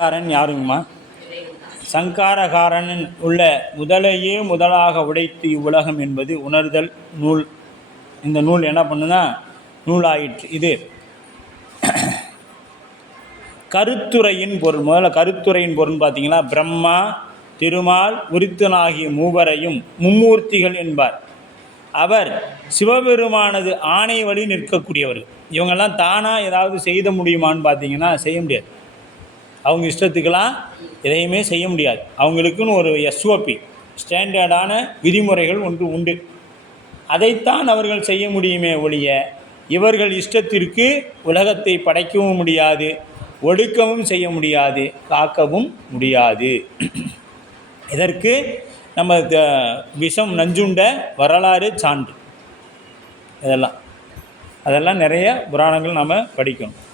காரன் யாருங்கம்மா? சங்காரகாரன் உள்ள முதலையே முதலாக உடைத்து இவ்வுலகம் என்பது உணர்தல் நூல். இந்த நூல் என்ன பண்ணுன்னா நூலாயிற்று. இது கருத்துரையின் பொருள். முதல்ல கருத்துரையின் பொருள் பார்த்தீங்கன்னா, பிரம்மா, திருமால், உரித்தனாகிய மூவரையும் மும்மூர்த்திகள் என்பார். அவர் சிவபெருமானது ஆணை வழி நிற்கக்கூடியவர். இவங்கெல்லாம் தானாக ஏதாவது செய்த முடியுமான்னு பார்த்தீங்கன்னா செய்ய முடியாது. அவங்க இஷ்டத்துக்கெல்லாம் எதையுமே செய்ய முடியாது. அவங்களுக்குன்னு ஒரு எஸ்ஓபி, ஸ்டாண்டர்டான விதிமுறைகள் ஒன்று உண்டு. அதைத்தான் அவர்கள் செய்ய முடியுமே ஒழிய இவர்கள் இஷ்டத்திற்கு உலகத்தை படைக்கவும் முடியாது, ஒடுக்கவும் செய்ய முடியாது, காக்கவும் முடியாது. இதற்கு நம்ம விஷம் நஞ்சுண்ட வரலாறு சான்று. அதெல்லாம் நிறைய புராணங்கள் நாம் படிக்கணும்.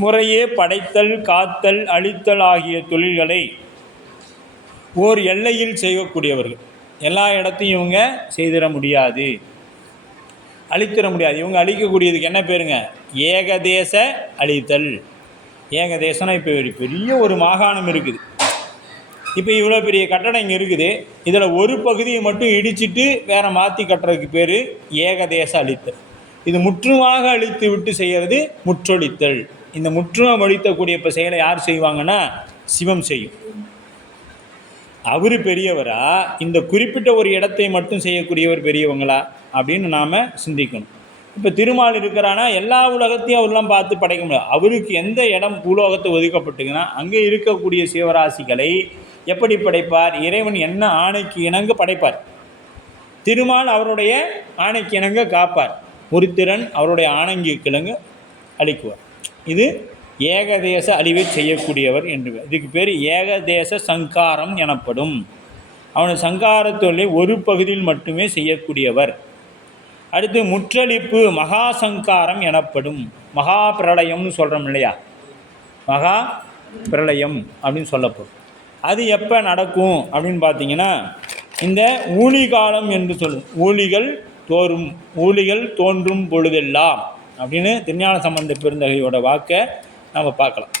முறையே படைத்தல், காத்தல், அழித்தல் ஆகிய தொழில்களை ஓர் எல்லையில் செய்யக்கூடியவர்கள். எல்லா இடத்தையும் இவங்க செய்திட முடியாது, அழித்திட முடியாது. இவங்க அழிக்கக்கூடியதுக்கு என்ன பேருங்க? ஏகதேச அழித்தல். ஏகதேசம்னா இப்போ பெரிய ஒரு மாகாணம் இருக்குது. இப்போ இவ்வளோ பெரிய கட்டடம் இங்கே இருக்குது. இதில் ஒரு பகுதியை மட்டும் இடிச்சிட்டு வேறு மாற்றி கட்டுறதுக்கு பேர் ஏகதேச அழித்தல். இது முற்றுமாக அழித்து விட்டு செய்கிறது முற்றொழித்தல். இந்த முற்றுமாக அழித்தக்கூடிய இப்போ செயலை யார் செய்வாங்கன்னா சிவம் செய்யும். அவர் பெரியவரா, இந்த குறிப்பிட்ட ஒரு இடத்தை மட்டும் செய்யக்கூடியவர் பெரியவங்களா அப்படின்னு நாம் சிந்திக்கணும். இப்போ திருமால் இருக்கிறான்னா எல்லா உலகத்தையும் அவரெல்லாம் பார்த்து படைக்க முடியாது. அவருக்கு எந்த இடம் பூலோகத்தை ஒதுக்கப்பட்டுங்கன்னா அங்கே இருக்கக்கூடிய சிவராசிகளை எப்படி படைப்பார்? இறைவன் என்ன ஆணைக்கு இணங்க படைப்பார். திருமால் அவருடைய ஆணைக்கு இணங்க காப்பார். முருத்திரன் அவருடைய ஆணைக்கு கிழங்கு அழிக்குவார். இது ஏகதேச அழிவை செய்யக்கூடியவர் என்று. இதுக்கு பேர் ஏகதேச சங்காரம் எனப்படும். அவனது சங்கார தொழிலை ஒரு பகுதியில் மட்டுமே செய்யக்கூடியவர். அடுத்து முற்றளிப்பு மகா சங்காரம் எனப்படும். மகா பிரளயம்னு சொல்கிறோம் இல்லையா? மகா பிரளயம் அப்படின்னு சொல்லப்படும். அது எப்போ நடக்கும் அப்படின்னு பார்த்தீங்கன்னா, இந்த ஊழி காலம் என்று சொல்லும். ஊழிகள் தோன்றும் பொழுதெல்லாம் அப்படின்னு திருஞான சம்பந்த பெருந்தகையோட வாக்கை நம்ம பார்க்கலாம்.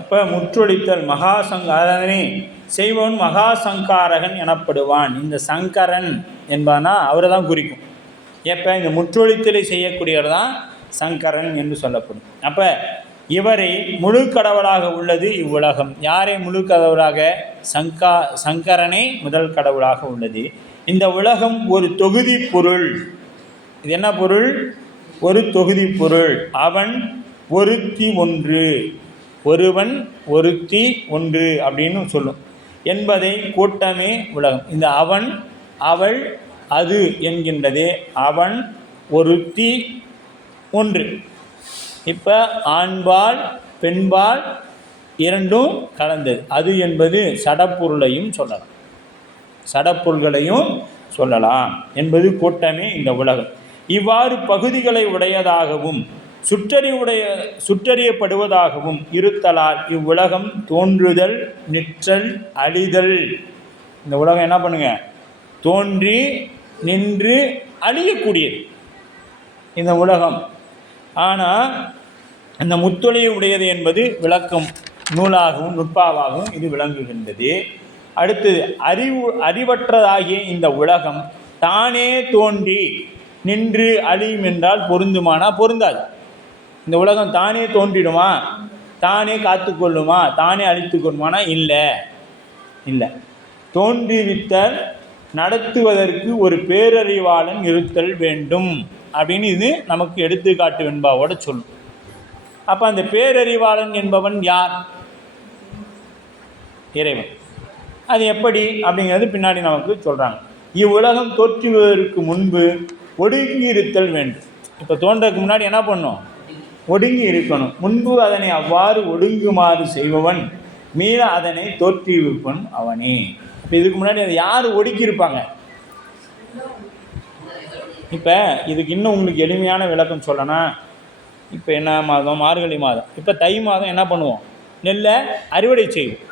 அப்போ முற்றொழித்தல் அதனை செய்வன் மகா சங்காரகன் எனப்படுவான். இந்த சங்கரன் என்பானா அவரை தான் குறிக்கும். எப்போ இந்த முற்றொழித்தலை செய்யக்கூடியவர் தான் சங்கரன் என்று சொல்லப்படும். அப்போ இவரை முழு கடவுளாக உள்ளது இவ்வுலகம். யாரை முழு கடவுளாக? சங்கரனே முதல் கடவுளாக உள்ளது. இந்த உலகம் ஒரு தொகுதி பொருள். இது என்ன பொருள்? ஒரு தொகுதி பொருள். அவன் ஒருத்தி ஒன்று, ஒருவன் ஒருத்தி ஒன்று அப்படின்னு சொல்லும் என்பதை கூட்டமே உலகம். இந்த அவன், அவள், அது என்கின்றதே அவன், ஒருத்தி, ஒன்று. இப்போ ஆண்பால் பெண்பால் இரண்டும் கலந்தது. அது என்பது சடப்பொருளையும் சொல்லலாம், சடப்பொருள்களையும் சொல்லலாம் என்பது கூட்டமே இந்த உலகம். இவ்வாறு பகுதிகளை உடையதாகவும் சுற்றறியப்படுவதாகவும் இருத்தலால் இவ்வுலகம் தோன்றுதல், நிற்றல், அழிதல். இந்த உலகம் என்ன பண்ணுங்க? தோன்றி நின்று அழியக்கூடியது இந்த உலகம். ஆனால் இந்த முத்தொழியை உடையது என்பது விளக்கம் நூலாகவும் நுட்பாவாகவும் இது விளங்குகின்றது. அடுத்தது அறிவற்றதாகிய இந்த உலகம் தானே தோன்றி நின்று அழியும் என்றால் பொருந்துமானா? பொருந்தாது. இந்த உலகம் தானே தோன்றிடுமா? தானே காத்துக்கொள்ளுமா? தானே அழித்து கொள்ளுமானா? இல்லை. தோன்றிவித்தல் நடத்துவதற்கு ஒரு பேரறிவாளன் இருத்தல் வேண்டும் அப்படின்னு இது நமக்கு எடுத்துக்காட்டு வெண்பாவோட சொல்லும். அப்போ அந்த பேரறிவாளன் என்பவன் யார்? இறைவன். அது எப்படி அப்படிங்கிறது பின்னாடி நமக்கு சொல்கிறாங்க. இவ்வுலகம் தோற்றுவதற்கு முன்பு ஒடுங்கி இருத்தல் வேண்டும். இப்போ தோன்றதுக்கு முன்னாடி என்ன பண்ணும்? ஒடுங்கி இருக்கணும். முன்பு அதனை அவ்வாறு ஒடுங்குமாறு செய்பவன் மீள அதனை தோற்றுவிப்பன் அவனே. இப்போ இதுக்கு முன்னாடி அதை யார் ஒடுக்கியிருப்பாங்க? இப்போ இதுக்கு இன்னும் உங்களுக்கு எளிமையான விளக்கம் சொல்லணும். இப்போ என்ன மாதம்? மார்கழி மாதம். இப்போ தை மாதம் என்ன பண்ணுவோம்? நெல்லை அறுவடை செய்வோம்.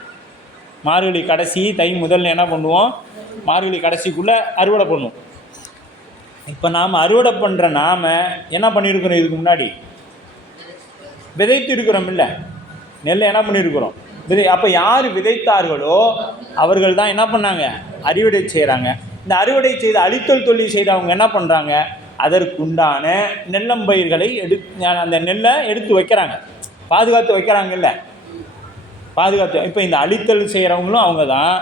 மார்கழி கடைசி, தை முதல்ல என்ன பண்ணுவோம்? மார்கழி கடைசிக்குள்ளே அறுவடை பண்ணுவோம். இப்போ நாம் அறுவடை பண்ணுற நாம் என்ன பண்ணியிருக்கிறோம்? இதுக்கு முன்னாடி விதைத்து இருக்கிறோம் இல்லை? நெல்லை என்ன பண்ணியிருக்கிறோம்? அப்போ யார் விதைத்தார்களோ அவர்கள் தான் என்ன பண்ணாங்க? அறுவடை செய்கிறாங்க. இந்த அறுவடை செய்த அழித்தல் தொழில் செய்தவங்க என்ன பண்ணுறாங்க? அதற்குண்டான நெல்லம்பயிர்களை அந்த நெல்லை எடுத்து வைக்கிறாங்க, பாதுகாத்து வைக்கிறாங்கல்ல, பாதுகாத்து. இப்போ இந்த அழித்தல் செய்கிறவங்களும் அவங்க தான்,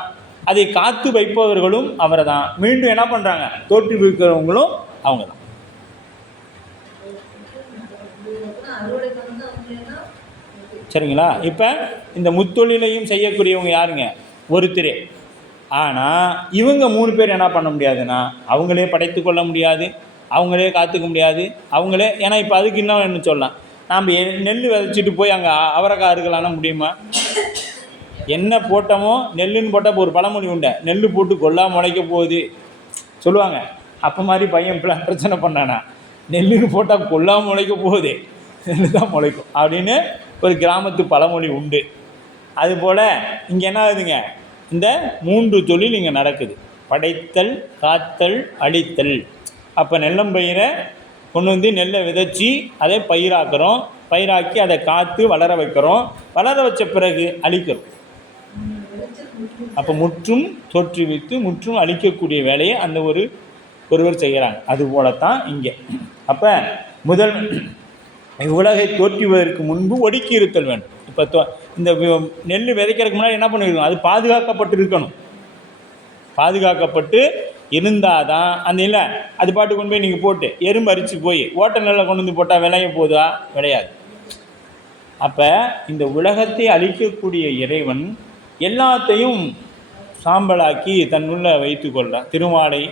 அதை காத்து வைப்பவர்களும் அவரை தான். மீண்டும் என்ன பண்ணுறாங்க? தோற்றுவிக்கிறவங்களும் அவங்க தான். சரிங்களா? இப்போ இந்த முத்தொழிலையும் செய்யக்கூடியவங்க யாருங்க? ஒருத்தரே. ஆனால் இவங்க 3 பேர் என்ன பண்ண முடியாதுன்னா, அவங்களே படைத்து கொள்ள முடியாது, அவங்களே காத்துக்க முடியாது, அவங்களே. ஏன்னா இப்போ அதுக்கு இன்னும் என்ன சொல்லலாம், நாம் நெல் விதைச்சிட்டு போய் அங்கே அவரைக்காய் இருக்கலாம்னா முடியுமா? என்ன போட்டோமோ நெல்லுன்னு போட்டால் ஒரு பழமொழி உண்டு, நெல் போட்டு கொல்லா முளைக்க போகுது சொல்லுவாங்க. அப்போ மாதிரி பையன் பிரச்சனை பண்ணானா, நெல்லுன்னு போட்டால் கொல்லா முளைக்க போகுது, நெல் தான் முளைக்கும் அப்படின்னு ஒரு கிராமத்து பழமொழி உண்டு. அதுபோல் இங்கே என்ன ஆகுதுங்க? இந்த 3 தொழில் இங்கே நடக்குது: படைத்தல், காத்தல், அழித்தல். அப்போ நெல்லம்பயிரை கொண்டு வந்து நெல்லை விதைச்சி அதை பயிராக்கிறோம், பயிராக்கி அதை காத்து வளர வைக்கிறோம், வளர வச்ச பிறகு அழிக்கிறோம். அப்போ முற்றும் தோற்றுவித்து முற்றும் அழிக்கக்கூடிய வேலையை அந்த ஒருவர் செய்கிறாங்க. அதுபோலத்தான் இங்கே. அப்போ முதல் உலகை தோற்றுவதற்கு முன்பு ஒடுக்கி இருத்தல் வேண்டும். இப்போ இந்த நெல் விதைக்கிறதுக்கு முன்னாடி என்ன பண்ணிருக்கணும்? அது பாதுகாக்கப்பட்டு இருக்கணும். பாதுகாக்கப்பட்டு இருந்தால் தான் அந்த இல்லை அது பாட்டு கொண்டு போய் நீங்கள் போட்டு எறும்பு அரிச்சு போய் ஓட்ட நெல்லை கொண்டு வந்து போட்டால் விளைய போதா? விளையாது. அப்போ இந்த உலகத்தை அழிக்கக்கூடிய இறைவன் எல்லாத்தையும் சாம்பலாக்கி தன்னுள்ள வைத்து கொள்கிறான். திருமாலை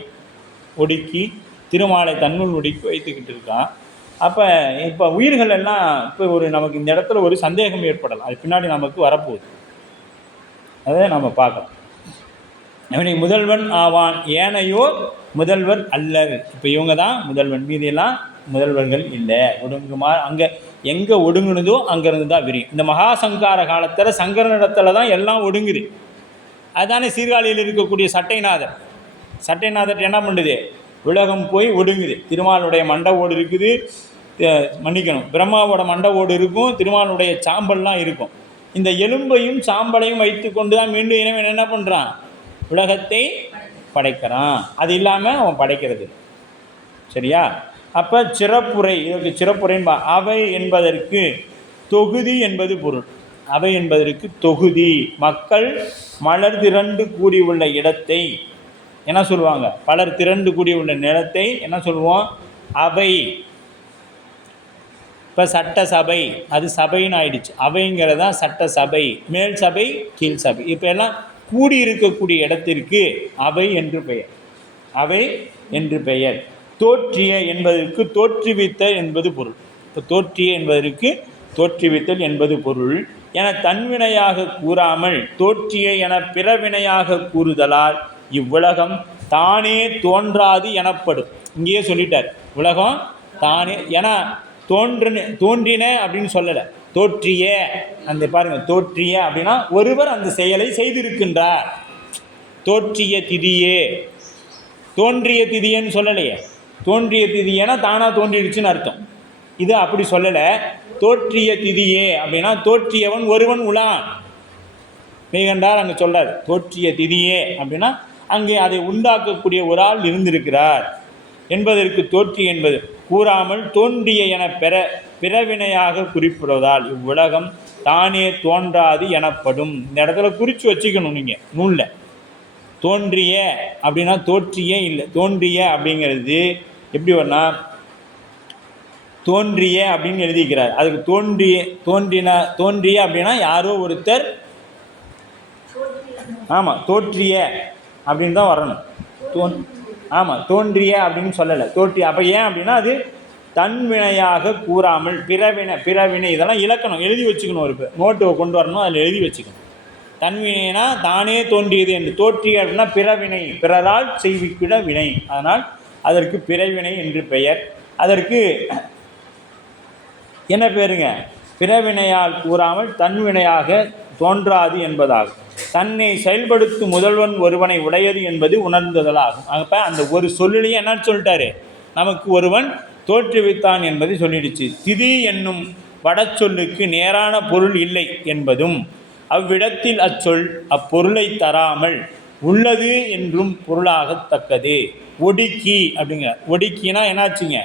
ஒடுக்கி, திருமாலை தன்னுள் ஒடுக்கி வைத்துக்கிட்டு இருக்கான். அப்போ இப்போ உயிர்கள் எல்லாம் இப்போ நமக்கு இந்த இடத்துல ஒரு சந்தேகம் ஏற்படலாம், அது பின்னாடி நமக்கு வரப்போகுது, அதை நம்ம பார்க்கலாம். அவனை முதல்வன் ஆவான், ஏனையோர் முதல்வர் அல்லர். இப்போ இவங்க தான் முதல்வன், மீதியெல்லாம் முதல்வர்கள் இல்லை. ஒடுங்குமா அங்கே எங்கே ஒடுங்குனதோ அங்கேருந்து தான் விரியும். இந்த மகாசங்கார காலத்தில் சங்கரனிடத்தில் தான் எல்லாம் ஒடுங்குது. அதுதானே சீர்காழியில் இருக்கக்கூடிய சட்டைநாதர். சட்டைநாதர் என்ன பண்ணுது? உலகம் போய் ஒடுங்குது. திருமாலுடைய மண்டை ஓடு இருக்குது, மன்னிக்கணும், பிரம்மாவோட மண்டை ஓடு இருக்கும், திருமாலுடைய சாம்பல்லாம் இருக்கும். இந்த எலும்பையும் சாம்பலையும் வைத்து கொண்டு தான் மீண்டும் இறைவன் என்ன பண்ணுறான்? உலகத்தை படைக்கிறான். அது இல்லாமல் அவன் படைக்கிறது. சரியா? அப்போ சிறப்புரை, இதற்கு சிறப்புரைன்பா. அவை என்பதற்கு தொகுதி என்பது பொருள். அவை என்பதற்கு தொகுதி. மக்கள் மலர் திரண்டு கூடியுள்ள இடத்தை என்ன சொல்லுவாங்க? பலர் திரண்டு கூடியுள்ள நிலத்தை என்ன சொல்லுவோம்? அவை. இப்போ சட்டசபை, அது சபைன்னு ஆயிடுச்சு. அவைங்கிறதா சட்டசபை, மேல் சபை, கீழ் சபை. இப்போ எல்லாம் கூடியிருக்கக்கூடிய இடத்திற்கு அவை என்று பெயர். அவை என்று பெயர். தோற்றிய என்பதற்கு தோற்றுவித்த என்பது பொருள். இப்போ தோற்றிய என்பதற்கு தோற்றுவித்தல் என்பது பொருள். என தன்வினையாக கூறாமல் தோற்றிய என பிறவினையாக கூறுதலால் இவ்வுலகம் தானே தோன்றாது எனப்படும். இங்கேயே சொல்லிட்டார், உலகம் தானே. ஏன்னா தோன்றின அப்படின்னு சொல்லலை, தோற்றிய. அந்த பாருங்கள், தோற்றிய அப்படின்னா ஒருவர் அந்த செயலை செய்திருக்கின்றார். தோற்றிய திதியே, தோன்றிய திதியன்னு சொல்லலையே. தோன்றிய திதியேனா தானாக தோன்றிடுச்சுன்னு அர்த்தம். இது அப்படி சொல்லலை. தோற்றிய திதியே அப்படின்னா தோற்றியவன் ஒருவன் உலான். மெய்கண்டார் அங்கே சொல்கிறார், தோற்றிய திதியே அப்படின்னா அங்கே அதை உண்டாக்கக்கூடிய ஒரு ஆள் இருந்திருக்கிறார் என்பதற்கு தோற்றி என்பது கூறாமல் தோன்றிய என பிறவினையாக குறிப்பிடுவதால் இவ்வுலகம் தானே தோன்றாது எனப்படும். இந்த இடத்துல குறித்து வச்சுக்கணும் நீங்கள் நூலில். தோன்றிய அப்படின்னா தோற்றியே இல்லை. தோன்றிய அப்படிங்கிறது எப்படி வரனா, தோன்றிய அப்படின்னு எழுதிக்கிறார். அதுக்கு தோன்றிய அப்படின்னா யாரோ ஒருத்தர், ஆமாம், தோற்றிய அப்படின்னு தான் வரணும். ஆமாம், தோன்றிய அப்படின்னு சொல்லலை, தோற்றிய. அப்போ ஏன் அப்படின்னா அது தன்வினையாக கூறாமல் பிறவினை இதெல்லாம் இலக்கணம் எழுதி வச்சுக்கணும். ஒரு நோட்டு கொண்டு வரணும், அதில் எழுதி வச்சுக்கணும். தன்வினைனா தானே தோன்றியது என்று. தோற்றிய அப்படின்னா பிறவினை, பிறரால் செய்விக்கிட வினை. அதனால் அதற்கு பிறவினை என்று பெயர். அதற்கு என்ன பேருங்க? பிறவினையால் கூறாமல் தன்வினையாக தோன்றாது என்பதாகும். தன்னை செயல்படுத்தும் முதல்வன் ஒருவனை உடையது என்பது உணர்ந்ததலாகும். அப்போ அந்த ஒரு சொல்லிலேயே என்ன சொல்லிட்டாரு? நமக்கு ஒருவன் தோற்றுவித்தான் என்பதை சொல்லிடுச்சு. திதி என்னும் வடச்சொல்லுக்கு நேரான பொருள் இல்லை என்பதும் அவ்விடத்தில் அச்சொல் அப்பொருளை தராமல் உள்ளது என்றும் பொருளாகத்தக்கது. ஒடுக்கி அப்படிங்க, ஒடுக்கினா என்னாச்சுங்க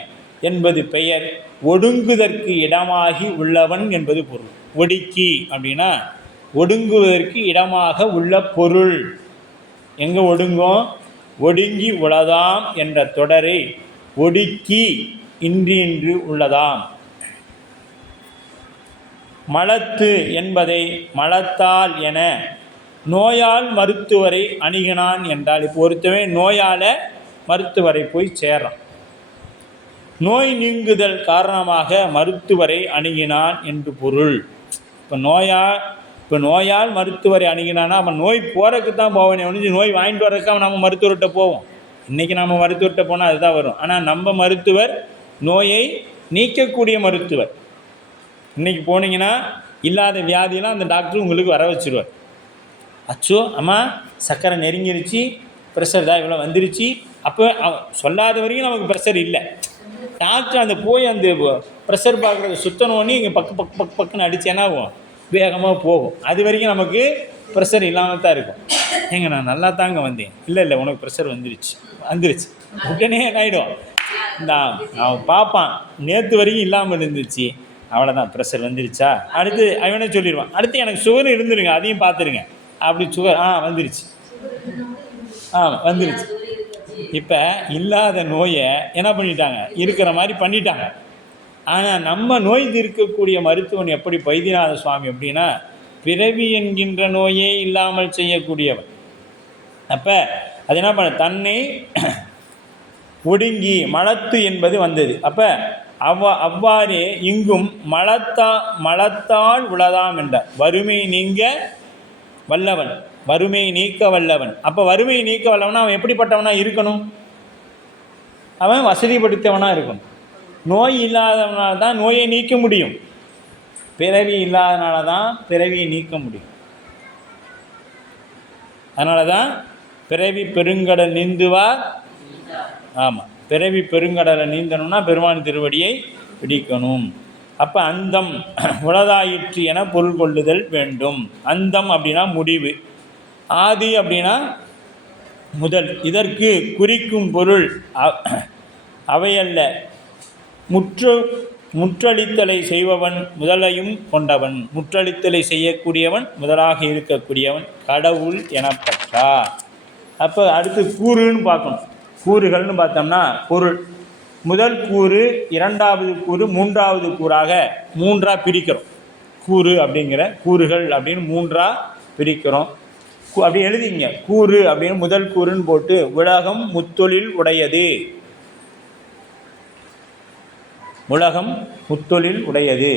என்பது பெயர். ஒடுங்குதற்கு இடமாகி உள்ளவன் என்பது பொருள். ஒடுக்கி அப்படின்னா ஒடுங்குவதற்கு இடமாக உள்ள பொருள். எங்கே ஒடுங்கும்? ஒடுங்கி உளதாம் என்ற தொடரை ஒடுக்கி இன்று உள்ளதாம். மலத்து என்பதை மலத்தால் என நோயால் மருத்துவரை அணுகினான் என்றால், இப்போ ஒருத்தவே நோயால் மருத்துவரை போய் சேர்றான். நோய் நீங்குதல் காரணமாக மருத்துவரை அணுகினான் என்று பொருள். இப்போ நோயால் மருத்துவரை அணுகினான்னா அவன் நோய் போகிறதுக்கு தான் போவனே ஒழிஞ்சு நோய் வாங்கிட்டு வரதுக்கு அவன் நம்ம மருத்துவர்கிட்ட போவோம். இன்றைக்கி நம்ம மருத்துவர்கிட்ட போனால் அதுதான் வரும். ஆனால் நம்ம மருத்துவர் நோயை நீக்கக்கூடிய மருத்துவர். இன்றைக்கி போனீங்கன்னா இல்லாத வியாதியெல்லாம் அந்த டாக்டர் உங்களுக்கு வர வச்சுருவார். அச்சோ அம்மா சர்க்கரை நெருங்கிருச்சு, ப்ரெஷர் தான் இவ்வளோ வந்துருச்சு. அப்போ சொல்லாத வரைக்கும் நமக்கு ப்ரெஷர் இல்லை. டாக்டர் அந்த போய் அந்த ப்ரெஷர் பார்க்குறத சுத்தணுன்னே இங்கே பக்குன்னு அடித்து என்ன ஆகும்? வேகமாக போகும். அது வரைக்கும் நமக்கு ப்ரெஷர் இல்லாமல் தான் இருக்கும். ஏங்க நான் நல்லா தாங்க வந்தேன். இல்லை உனக்கு ப்ரெஷர் வந்துருச்சு. உடனே என்ன ஆகிடும்? அவன் பார்ப்பான், நேற்று வரைக்கும் இல்லாமல் இருந்துச்சு, அவ்வளோதான் ப்ரெஷர் வந்துருச்சா, அடுத்து அவனே சொல்லிடுவான், அடுத்து எனக்கு சுகர் இருந்துருங்க, அதையும் பார்த்துருங்க. அப்படி சுகர் வந்துருச்சு. வந்துருச்சு. இப்போ இல்லாத நோயை என்ன பண்ணிட்டாங்க? இருக்கிற மாதிரி பண்ணிட்டாங்க. ஆனால் நம்ம நோய் தீர்க்கக்கூடிய மருத்துவன் எப்படி? வைத்தியநாத சுவாமி அப்படின்னா பிறவி என்கின்ற நோயே இல்லாமல் செய்யக்கூடியவன். அப்போ அது என்ன பண்ண? தன்னை ஒடுங்கி மலத்து என்பது வந்தது. அப்போ அவ்வாறே இங்கும் மலத்தால் உளதாம் என்றார். வறுமை நீங்க வல்லவன், வறுமை நீக்க வல்லவன். அப்போ வறுமை நீக்க வல்லவனா அவன் எப்படிப்பட்டவனா இருக்கணும்? அவன் வசதிப்படுத்தவனாக இருக்கணும். நோய் இல்லாதவனால தான் நோயை நீக்க முடியும். பிறவி இல்லாதனால தான் பிறவியை நீக்க முடியும். அதனால தான் பிறவி பெருங்கடல் நீந்துவார். ஆமாம், பிறவி பெருங்கடலை நீந்தணும்னா பெருமான் திருவடியை பிடிக்கணும். அப்போ அந்தம் உளதாயிற்று என பொருள் கொள்ளுதல் வேண்டும். அந்தம் அப்படின்னா முடிவு, ஆதி அப்படின்னா முதல். இதற்கு குறிக்கும் பொருள் அவையல்ல. முற்றளித்தலை செய்பவன் முதலையும் கொண்டவன். முற்றளித்தலை செய்யக்கூடியவன் முதலாக இருக்கக்கூடியவன் கடவுள் எனப்பட்டார். அப்போ அடுத்து கூறுன்னு பார்க்கணும். கூறுகள்னு பார்த்தோம்னா பொருள் முதல் கூறு, இரண்டாவது கூறு, மூன்றாவது கூறாக மூன்றாக பிரிக்கிறோம். கூறு அப்படிங்கிற கூறுகள் அப்படின்னு மூன்றாக பிரிக்கிறோம். அப்படி எழுதிங்க. கூறு அப்படின்னு முதல் கூறுன்னு போட்டு உலகம் முத்தொழில் உடையது. உலகம் முத்தொழில் உடையது.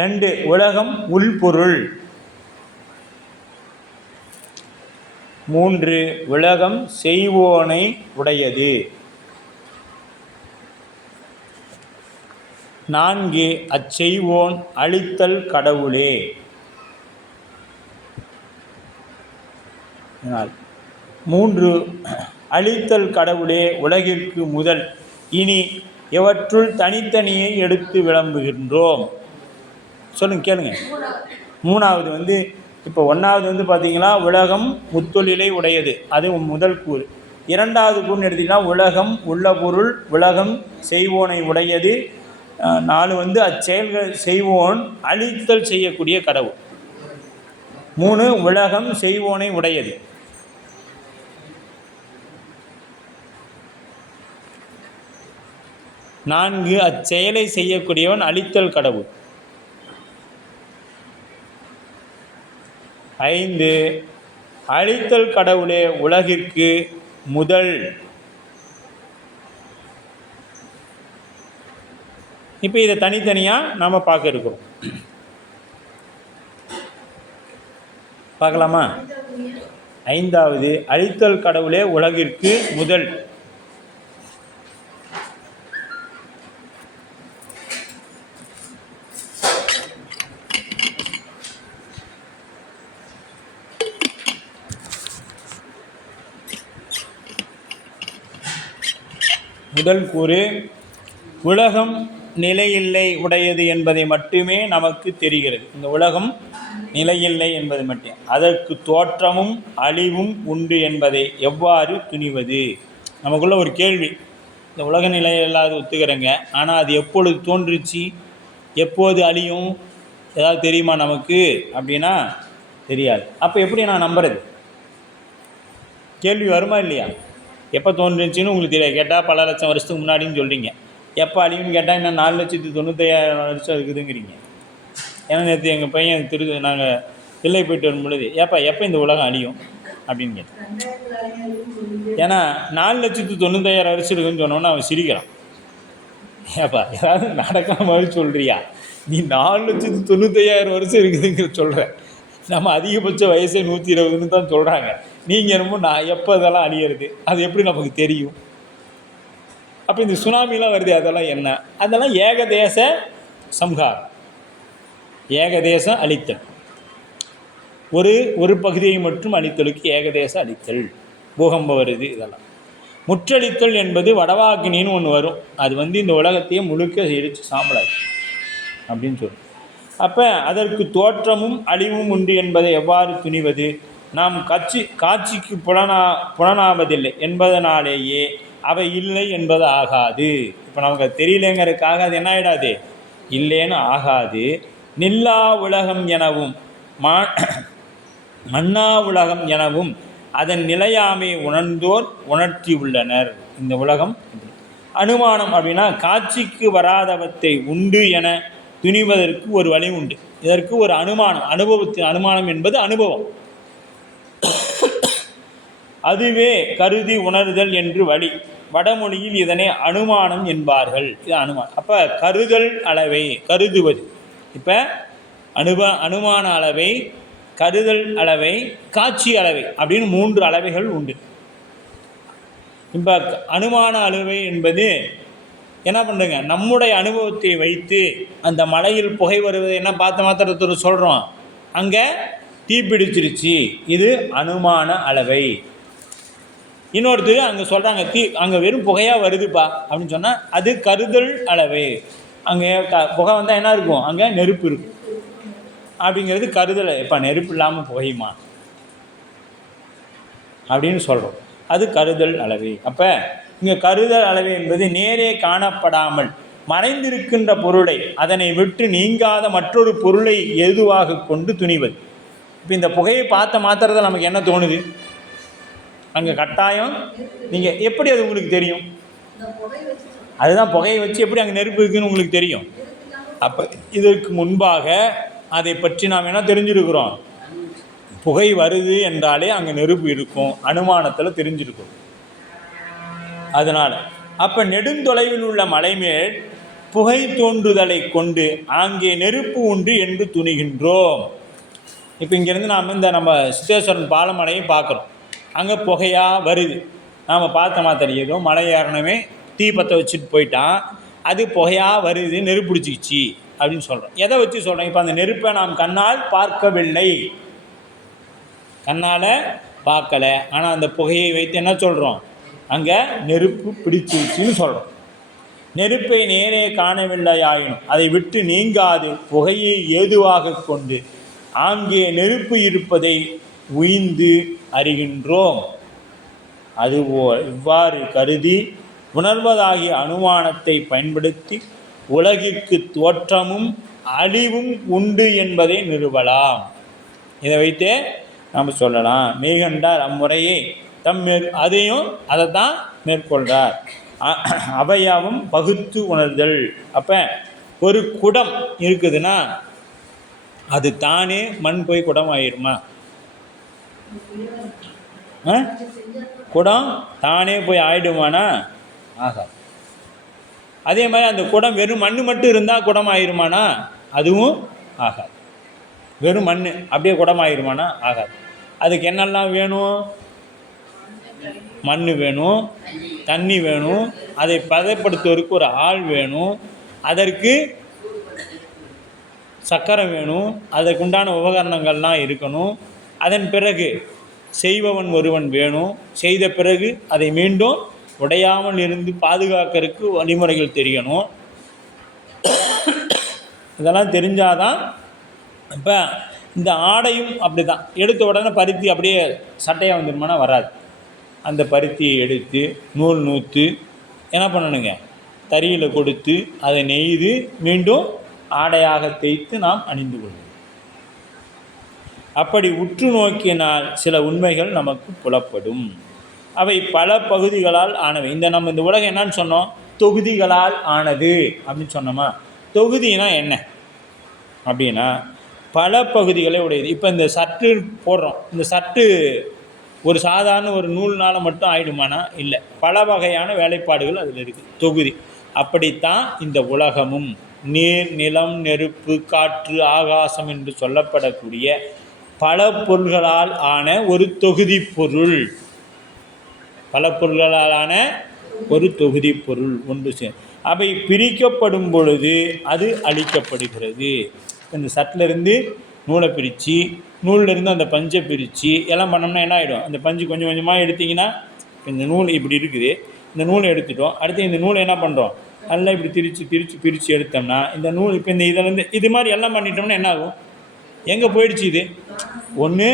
ரெண்டு, உலகம் உள்பொருள். மூன்று, உலகம் செய்வோனை உடையது. நான்கு, அச்செய்வோன் அழித்தல் கடவுளே. மூன்று, அழித்தல் கடவுளே உலகிற்கு முதல். இனி இவற்றுள் தனித்தனியை எடுத்து விளம்புகின்றோம். சொல்லுங்க, கேளுங்க. மூணாவது இப்போ ஒன்றாவது பார்த்தீங்கன்னா உலகம் முத்தொழிலை உடையது, அது முதல் கூறு. இரண்டாவது கூறுன்னு எடுத்திங்கன்னா உலகம் உள்ள பொருள், உலகம் செய்வோனை உடையது. 4 அச்செயல்கள் செய்வோன் அழித்தல் செய்யக்கூடிய கடவுள். 3, உலகம் செய்வோனை உடையது. 4, அச்செயலை செய்யக்கூடியவன் அழித்தல் கடவுள். 5, அழித்தல் கடவுளே உலகிற்கு முதல். இப்போ இதை தனித்தனியாக நாம் பார்க்க இருக்கிறோம். பார்க்கலாமா? ஐந்தாவது, அழித்தல் கடவுளே உலகிற்கு முதல். முதல் கூறு, உலகம் நிலையில்லை உடையது என்பதை மட்டுமே நமக்கு தெரிகிறது. இந்த உலகம் நிலையில்லை என்பது மட்டும். அதற்கு தோற்றமும் அழிவும் உண்டு என்பதை எவ்வாறு துணிவது? நமக்குள்ள ஒரு கேள்வி. இந்த உலக நிலையில்லாத ஒத்துக்கிறேங்க, ஆனால் அது எப்பொழுது தோன்றுச்சு, எப்போது அழியும், ஏதாவது தெரியுமா நமக்கு அப்படின்னா தெரியாது. அப்போ எப்படி நான் நம்புறது? கேள்வி வருமா இல்லையா? எப்போ தோன்றுச்சுன்னு உங்களுக்கு தெரியாது. கேட்டால் பல லட்சம் வருஷத்துக்கு முன்னாடின்னு சொல்கிறீங்க. எப்போ அழியும்னு கேட்டால் இன்னும் 4,95,000 வருஷம் இருக்குதுங்கிறீங்க. ஏன்னா நேற்று எங்கள் பையன் நாங்கள் பிள்ளை போயிட்டு வரும் பொழுது, எப்போ இந்த உலகம் அழியும் அப்படின்னு கேட்டேன். ஏன்னா 4,95,000 வருஷம் இருக்குதுன்னு சொன்னோன்னு அவன் சிரிக்கிறான். ஏப்பா ஏதாவது நடக்காம மாதிரி சொல்கிறியா? நீ 4,95,000 வருஷம் இருக்குதுங்கிற சொல்கிற. நம்ம அதிகபட்ச வயசே 120ன்னு தான் சொல்கிறாங்க. நீங்கள் என்னமோ நான் எப்போ இதெல்லாம் அழியிறது, அது எப்படி நமக்கு தெரியும்? அப்போ இந்த சுனாமிலாம் வருது, அதெல்லாம் என்ன? அதெல்லாம் ஏகதேச சம்ஹாரம், ஏகதேசம் அழித்தல். ஒரு பகுதியை மட்டும் அழித்தலுக்கு ஏகதேச அழித்தல். பூகம்பம் வருது, இதெல்லாம். முற்றழித்தல் என்பது வடவாக்கினின்னு ஒன்று வரும். அது இந்த உலகத்தையே முழுக்க எரித்து சாம்பலாது அப்படின்னு சொல்லு. அப்போ அதற்கு தோற்றமும் அழிவும் உண்டு என்பதை எவ்வாறு துணிவது? நாம் காட்சிக்கு புலனாவதில்லை என்பதனாலேயே அவை இல்லை என்பது ஆகாது. இப்போ நமக்கு தெரியலங்கிறதுக்காக அது என்ன ஆகிடாது, இல்லைன்னு ஆகாது. நில்லா உலகம் எனவும் மன்னா உலகம் எனவும் அதன் நிலையாமை உணர்ந்தோர் உணர்த்தி உள்ளனர். இந்த உலகம் அனுமானம் அப்படின்னா காட்சிக்கு வராதவத்தை உண்டு என துணிவதற்கு ஒரு வழி உண்டு. இதற்கு ஒரு அனுமானம், அனுபவத்தின் அனுமானம் என்பது அனுபவம். அதுவே கருதி உணர்தல் என்று வழி. வடமொழியில் இதனை அனுமானம் என்பார்கள். இது அனுமானம். அப்போ கருதல் அளவை, கருதுவது. இப்போ அனுமான அளவை, கருதல் அளவை, காட்சி அளவை அப்படின்னு 3 அளவைகள் உண்டு. இப்போ அனுமான அளவை என்பது என்ன பண்ணுங்க, நம்முடைய அனுபவத்தை வைத்து அந்த மலையில் புகை வருவதை என்ன பார்த்த மாத்திரத்தோடு சொல்கிறோம், அங்கே தீப்பிடிச்சிருச்சு, இது அனுமான அளவை. இன்னொருத்தர் அங்கே சொல்கிறாங்க அங்கே வெறும் புகையாக வருதுப்பா அப்படின்னு சொன்னால் அது கருதல் அளவை. அங்கே புகை வந்தால் என்ன இருக்கும், அங்கே நெருப்பு இருக்கும் அப்படிங்கிறது கருதல். இப்போ நெருப்பு இல்லாமல் புகையுமா அப்படின்னு சொல்கிறோம், அது கருதல் அளவை. அப்போ இங்கே கருதல் அளவை என்பது நேரே காணப்படாமல் மறைந்திருக்கின்ற பொருளை அதனை விட்டு நீங்காத மற்றொரு பொருளை எதுவாக கொண்டு துணிவது. இப்போ இந்த புகையை பார்த்த மாத்திரத்தில் நமக்கு என்ன தோணுது, அங்கே கட்டாயம் நீங்கள் எப்படி அது உங்களுக்கு தெரியும்? அதுதான் புகையை வச்சு எப்படி அங்கே நெருப்பு இருக்குதுன்னு உங்களுக்கு தெரியும். அப்போ இதற்கு முன்பாக அதை பற்றி நாம் என்ன தெரிஞ்சிருக்கிறோம், புகை வருது என்றாலே அங்கே நெருப்பு இருக்கும், அனுமானத்தில் தெரிஞ்சிருக்கும். அதனால் அப்போ நெடுந்தொலைவில் உள்ள மலைமேல் புகை தோன்றுதலை கொண்டு அங்கே நெருப்பு உண்டு என்று துணிகின்றோம். இப்போ இங்கேருந்து நாம் நம்ம சித்தேஸ்வரன் பாலமலையும் பார்க்குறோம், அங்கே புகையாக வருது. நாம் பார்த்த மாத்திரம் ஏதோ மலை ஏறணுமே தீ பற்ற வச்சுட்டு போயிட்டான், அது புகையாக வருது, நெருப்பு பிடிச்சிக்கிச்சு அப்படின்னு சொல்கிறோம். எதை வச்சு சொல்கிறோம்? இப்போ அந்த நெருப்பை நாம் கண்ணால் பார்க்கவில்லை, கண்ணால் பார்க்கலை, ஆனால் அந்த புகையை வைத்து என்ன சொல்கிறோம், அங்கே நெருப்பு பிடிச்சிருச்சுன்னு சொல்கிறோம். நெருப்பை நேரே காணவில்லை ஆயினும் அதை விட்டு நீங்காது புகையை ஏதுவாக கொண்டு அங்கே நெருப்பு இருப்பதை உய்ந்து அறிகின்றோம். அதுபோல் இவ்வாறு கருதி உணர்வதாகிய அனுமானத்தை பயன்படுத்தி உலகிற்கு தோற்றமும் அழிவும் உண்டு என்பதை நிறுவலாம். இதை வைத்தே நாம் சொல்லலாம். மெய்கண்டார் அம்முறையை அதையும் அதை தான் மேற்கொள்கிறார். அவையாவும் பகுத்து உணர்தல். அப்போ ஒரு குடம் இருக்குதுன்னா அது தானே மண் போய் குடம் ஆகிருமா? குடம் தானே போய் ஆயிடுமானா? ஆகாது. அதே மாதிரி அந்த குடம் வெறும் மண் மட்டும் இருந்தால் குடம் ஆயிருமானா? அதுவும் ஆகாது. வெறும் மண் அப்படியே குடமாயிருமானா ஆகாது. அதுக்கு என்னெல்லாம் வேணும்? மண் வேணும், தண்ணி வேணும், அதை பதப்படுத்துவதற்கு ஒரு ஆள் வேணும், அதற்கு சக்கரை வேணும், அதற்குண்டான உபகரணங்கள்லாம் இருக்கணும். அதன் பிறகு செய்பவன் ஒருவன் வேணும். செய்த பிறகு அதை மீண்டும் உடையாமல் இருந்து பாதுகாக்கிறதுக்கு வழிமுறைகள் தெரியணும். இதெல்லாம் தெரிஞ்சாதான். இப்போ இந்த ஆடையும் அப்படி தான். எடுத்த உடனே பருத்தி அப்படியே சட்டையாக வந்துடுமானா வராது. அந்த பருத்தியை எடுத்து நூல் நூற்று என்ன பண்ணணுங்க, தறியில் கொடுத்து அதை நெய்து மீண்டும் ஆடையாக தேய்த்து நாம் அணிந்து கொள்வோம். அப்படி உற்று நோக்கினால் சில உண்மைகள் நமக்கு புலப்படும். அவை பல பகுதிகளால் ஆனவை. நம்ம இந்த உலகம் என்னன்னு சொன்னோம்? தொகுதிகளால் ஆனது அப்படின்னு சொன்னோமா? தொகுதினா என்ன அப்படின்னா பல பகுதிகளை உடையது. இப்போ இந்த சட்டு போடுறோம். இந்த சட்டு ஒரு சாதாரண ஒரு நூல்னால் மட்டும் ஆயிடுமானா இல்லை, பல வகையான வேலைப்பாடுகள் அதில் இருக்குது, தொகுதி. அப்படித்தான் இந்த உலகமும் நீர், நிலம், நெருப்பு, காற்று, ஆகாசம் என்று சொல்லப்படக்கூடிய பல பொருள்களால் ஆன ஒரு தொகுதி பொருள். பல பொருள்களாலான ஒரு தொகுதி பொருள் ஒன்று சேர். அவை பிரிக்கப்படும் பொழுது அது அழிக்கப்படுகிறது. இந்த சட்டிலிருந்து நூலை பிரித்து, நூலிலிருந்து அந்த பஞ்சை பிரித்து எல்லாம் பண்ணோம்னா என்ன ஆகிடும்? அந்த பஞ்சு கொஞ்சம் கொஞ்சமாக எடுத்திங்கன்னா இந்த நூல் இப்படி இருக்குது. இந்த நூலை எடுத்துட்டோம். அடுத்து இந்த நூலை என்ன பண்ணுறோம்? நல்லா இப்படி பிரித்து எடுத்தோம்னா இந்த நூல் இப்போ இந்த இதிலேருந்து இது மாதிரி எல்லாம் பண்ணிட்டோம்னா என்ன ஆகும்? எங்கே போயிடுச்சு? இது ஒன்று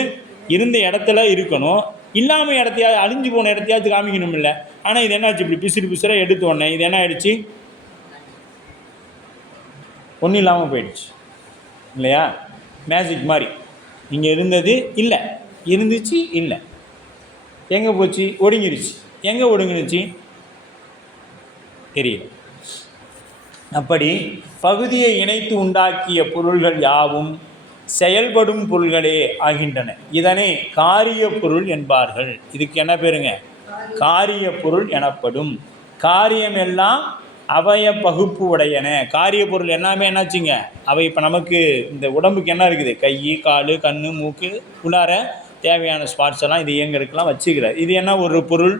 இருந்த இடத்துல இருக்கணும், இல்லாமல் இடத்தையாவது அழிஞ்சு போன இடத்தையாவது காமிக்கணும் இல்லை. ஆனால் இது என்னாச்சு? இப்படி பிசுறாக எடுத்த உடனே இது என்ன ஆகிடுச்சு? ஒன்றும் இல்லாமல் போயிடுச்சு இல்லையா? மேஜிக் மாதிரி. இங்கே இருந்தது இல்லை, இருந்துச்சு இல்லை, எங்கே போச்சு? ஒடுங்கிருச்சு. எங்கே ஒடுங்கிருச்சு தெரியல. அப்படி பகுதியை இணைத்து உண்டாக்கிய பொருள்கள் யாவும் செயல்படும் பொருள்களே ஆகின்றன. இதனை காரிய பொருள் என்பார்கள். இதுக்கு என்ன பேருங்க? காரிய பொருள் எனப்படும். காரியம் எல்லாம் அவய பகுப்பு உடையன. காரிய பொருள் எல்லாமே என்னாச்சுங்க? அவை இப்போ நமக்கு இந்த உடம்புக்கு என்ன இருக்குது? கை, கால், கண், மூக்கு, உள்ளார தேவையான ஸ்பாட்ஸ் எல்லாம் இது இயங்கிறதுக்கெல்லாம் வச்சுக்கிறார். இது என்ன ஒரு பொருள்?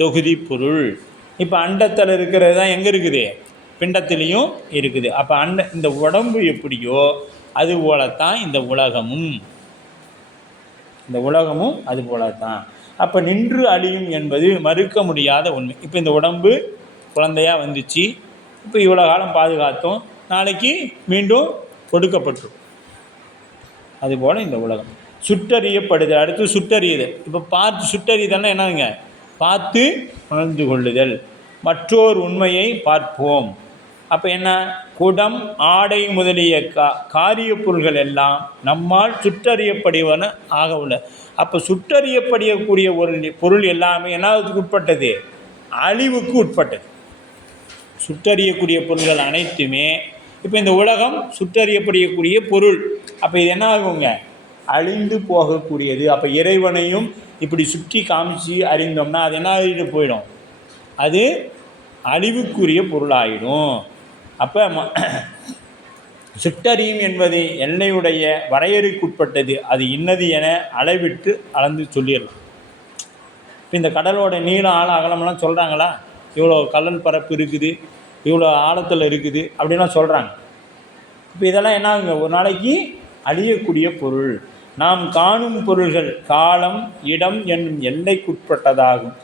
தொகுதி பொருள். இப்போ அண்டத்தில் இருக்கிறது தான் எங்கே இருக்குது? பிண்டத்திலையும் இருக்குது. அப்போ இந்த உடம்பு எப்படியோ அது போலத்தான் இந்த உலகமும். இந்த உலகமும் அது போலத்தான். அப்போ நின்று அழியும் என்பது மறுக்க முடியாத உண்மை. இப்போ இந்த உடம்பு குழந்தையாக வந்துச்சு, இப்போ இவ்வளோ காலம் பாதுகாத்தோம், நாளைக்கு மீண்டும் கொடுக்கப்பட்டோம். அதுபோல் இந்த உலகம் சுட்டறியப்படுதல். அடுத்து சுட்டறியுதல். இப்போ பார்த்து சுட்டறியுதல்னா என்னங்க? பார்த்து உணர்ந்து கொள்ளுதல். மற்றொரு உண்மையை பார்ப்போம். அப்போ என்ன? குடம், ஆடை முதலிய காரிய பொருள்கள் எல்லாம் நம்மால் சுட்டறியப்படுவன ஆக உள்ள. அப்போ சுட்டறியப்படக்கூடிய ஒரு பொருள் எல்லாமே என்னதுக்கு உட்பட்டது? அழிவுக்கு உட்பட்டது. சுட்டறியக்கூடிய பொருள்கள் அனைத்துமே இப்போ இந்த உலகம் சுட்டறியப்படக்கூடிய பொருள். அப்போ இது என்ன ஆகுங்க? அழிந்து போகக்கூடியது. அப்போ இறைவனையும் இப்படி சுற்றி காமிச்சு அறிந்தோம்னா அது என்ன ஆகிட்டு போயிடும்? அது அழிவுக்குரிய பொருளாகிடும். அப்போ சுட்டறியும் என்பது எல்லையுடைய வரையறைக்குட்பட்டது. அது இன்னது என அளவிட்டு அளந்து சொல்லிடலாம். இப்போ இந்த கடலோட நீளம், ஆழம், அகலமெல்லாம் சொல்கிறாங்களா? இவ்வளோ கடல் பரப்பு இருக்குது, இவ்வளோ ஆழத்தில் இருக்குது அப்படின்லாம் சொல்கிறாங்க. இப்போ இதெல்லாம் என்ன ஆகுங்க? ஒரு நாளைக்கு அழியக்கூடிய பொருள். நாம் காணும் பொருள்கள் காலம், இடம் என்னும் எல்லைக்குட்பட்டதாகும்.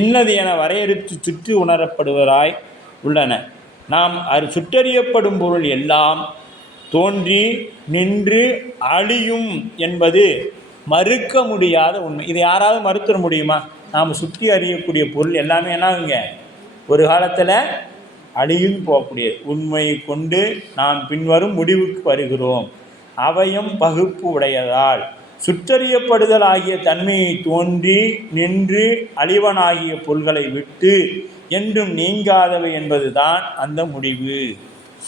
இன்னது என வரையறுத்து சுற்றி உணரப்படுவதாய் உள்ளன. நாம் சுட்டறியப்படும் பொருள் எல்லாம் தோன்றி நின்று அழியும் என்பது மறுக்க முடியாத உண்மை. இதை யாராவது மறுத்துட முடியுமா? நாம் சுற்றி அறியக்கூடிய பொருள் எல்லாமே என்னாகுங்க? ஒரு காலத்தில் அழியும் போகக்கூடிய உண்மையை கொண்டு நாம் பின்வரும் முடிவுக்கு வருகிறோம். அவயம் பகுப்பு உடையதால் சுற்றறியப்படுதல் ஆகிய தன்மையை தோன்றி நின்று அழிவனாகிய பொருள்களை விட்டு என்றும் நீங்காதவை என்பதுதான் அந்த முடிவு.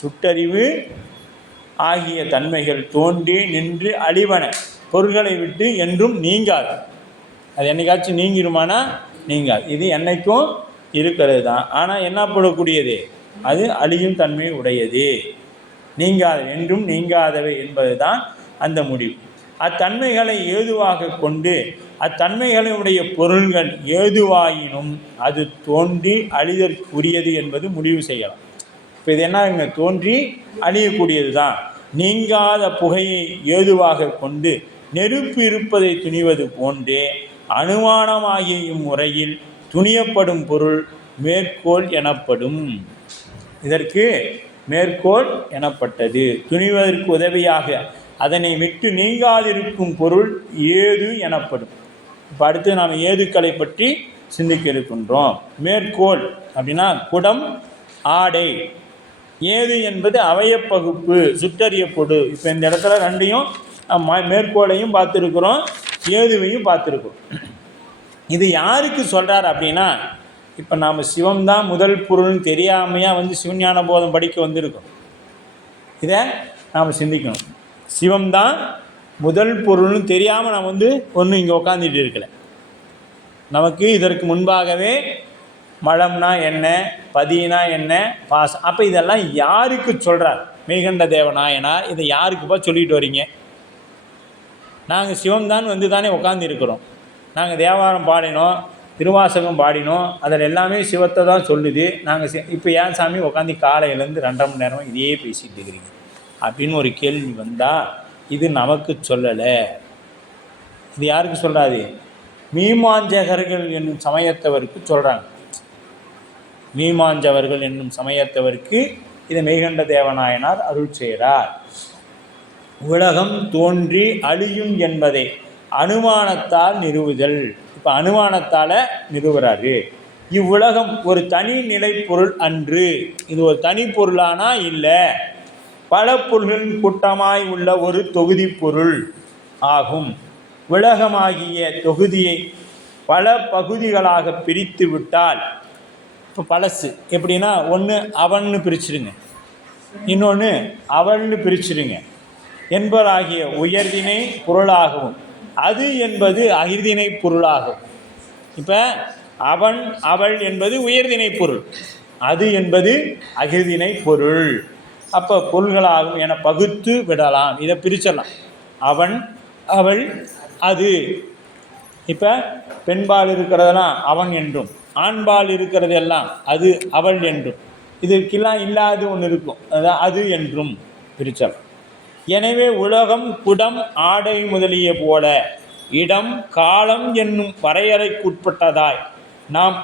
சுட்டறிவு ஆகிய தன்மைகள் தோன்றி நின்று அழிவன பொருள்களை விட்டு என்றும் நீங்காது. அது என்னைக்காச்சும் நீங்கிருமானா? நீங்காது. இது என்னைக்கும் இருக்கிறது தான். ஆனால் என்ன போடக்கூடியது? அது அழியும் தன்மை உடையது. நீங்காது, என்றும் நீங்காதவை என்பது தான் அந்த முடிவு. அத்தன்மைகளை ஏதுவாக கொண்டு அத்தன்மைகளுடைய பொருள்கள் ஏதுவாயினும் அது தோன்றி அழிதற்குரியது என்பது முடிவு செய்யலாம். இப்போ இது என்ன, தோன்றி அழியக்கூடியது தான். நீங்காத புகையை ஏதுவாக கொண்டு நெருப்பு இருப்பதை துணிவது போன்றே அனுமானமாகிய இம்முறையில் துணியப்படும் பொருள் மேற்கோள் எனப்படும். இதற்கு மேற்கோள் எனப்பட்டது. துணிவதற்கு உதவியாக அதனை விட்டு நீங்காதிருக்கும் பொருள் ஏது எனப்படும். இப்போ அடுத்து நாம் ஏதுக்களை பற்றி சிந்திக்க இருக்கின்றோம். மேற்கோள் அப்படின்னா குடம், ஆடை. ஏது என்பது அவயப்பகுப்பு, சுற்றறியப்பொடு. இப்போ இந்த இடத்துல ரெண்டையும் மேற்கோளையும் பார்த்துருக்குறோம், ஏதுவையும் பார்த்துருக்குறோம். இது யாருக்கு சொல்கிறார் அப்படின்னா, இப்போ நாம் சிவம்தான் முதல் பொருள்னு தெரியாமையாக சிவஞான போதம் படிக்க வந்திருக்கோம். இதை நாம் சிந்திக்கணும். சிவம்தான் முதல் பொருள்னு தெரியாமல் நாம் ஒன்றும் இங்கே உட்காந்துட்டு இருக்கலை. நமக்கு இதற்கு முன்பாகவே மலம்னா என்ன, பதினா என்ன, பாசம். அப்போ இதெல்லாம் யாருக்கு சொல்கிறார்? மெய்கண்ட தேவநாயனார் இதை யாருக்குப்பா சொல்லிட்டு வரீங்க? நாங்கள் சிவம்தான் தானே உட்காந்து இருக்கிறோம். நாங்கள் தேவாரம் பாடினோம், திருவாசகம் பாடினோம், அதில் எல்லாமே சிவத்தை தான் சொல்லுது. நாங்கள் இப்போ ஏன் சாமி உட்காந்து காலையிலேருந்து 2.5 மணி நேரம் இதையே பேசிகிட்டு இருக்கிறீங்க அப்படின்னு ஒரு கேள்வி வந்தால், இது நமக்கு சொல்லலை. இது யாருக்கு சொல்கிறாரு? மீமாஞ்சகர்கள் என்னும் சமயத்தவருக்கு சொல்கிறாங்க. மீமாஞ்சவர்கள் என்னும் சமயத்தவருக்கு இதை மெய்கண்ட தேவநாயனார் அருள் செய்கிறார். உலகம் தோன்றி அழியும் என்பதை அனுமானத்தால் நிறுவுதல். இப்போ அனுமானத்தால் நிறுவுறாரு. இவ்வுலகம் ஒரு தனி நிலை பொருள் அன்று. இது ஒரு தனி பொருளானா இல்லை, பல பொருள்களின் கூட்டமாய் உள்ள ஒரு தொகுதி பொருள் ஆகும். உலகமாகிய தொகுதியை பல பகுதிகளாக பிரித்து விட்டால், இப்போ பழசு எப்படின்னா, ஒன்று அவன்னு பிரிச்சுடுங்க, இன்னொன்று அவள்னு பிரிச்சுடுங்க என்பதாகிய உயர்தினை பொருளாகவும் அது என்பது அகிர்தினை பொருளாகும். இப்போ அவன் அவள் என்பது உயர்தினை பொருள், அது என்பது அகிர்தினை பொருள். அப்போ பொருள்களாகும் என பகுத்து விடலாம். இதை பிரிச்சிடலாம். அவன் அவள் அது. இப்போ பெண்பால் இருக்கிறதெல்லாம் அவன் என்றும், ஆண்பால் இருக்கிறது எல்லாம் அது அவள் என்றும், இதற்கெல்லாம் இல்லாது ஒன்று இருக்கும், அதான் அது என்றும் பிரிச்சல். எனவே உலகம் குடம், ஆடை முதலிய போல இடம், காலம் என்னும் வரையறைக்குட்பட்டதாய் நாம்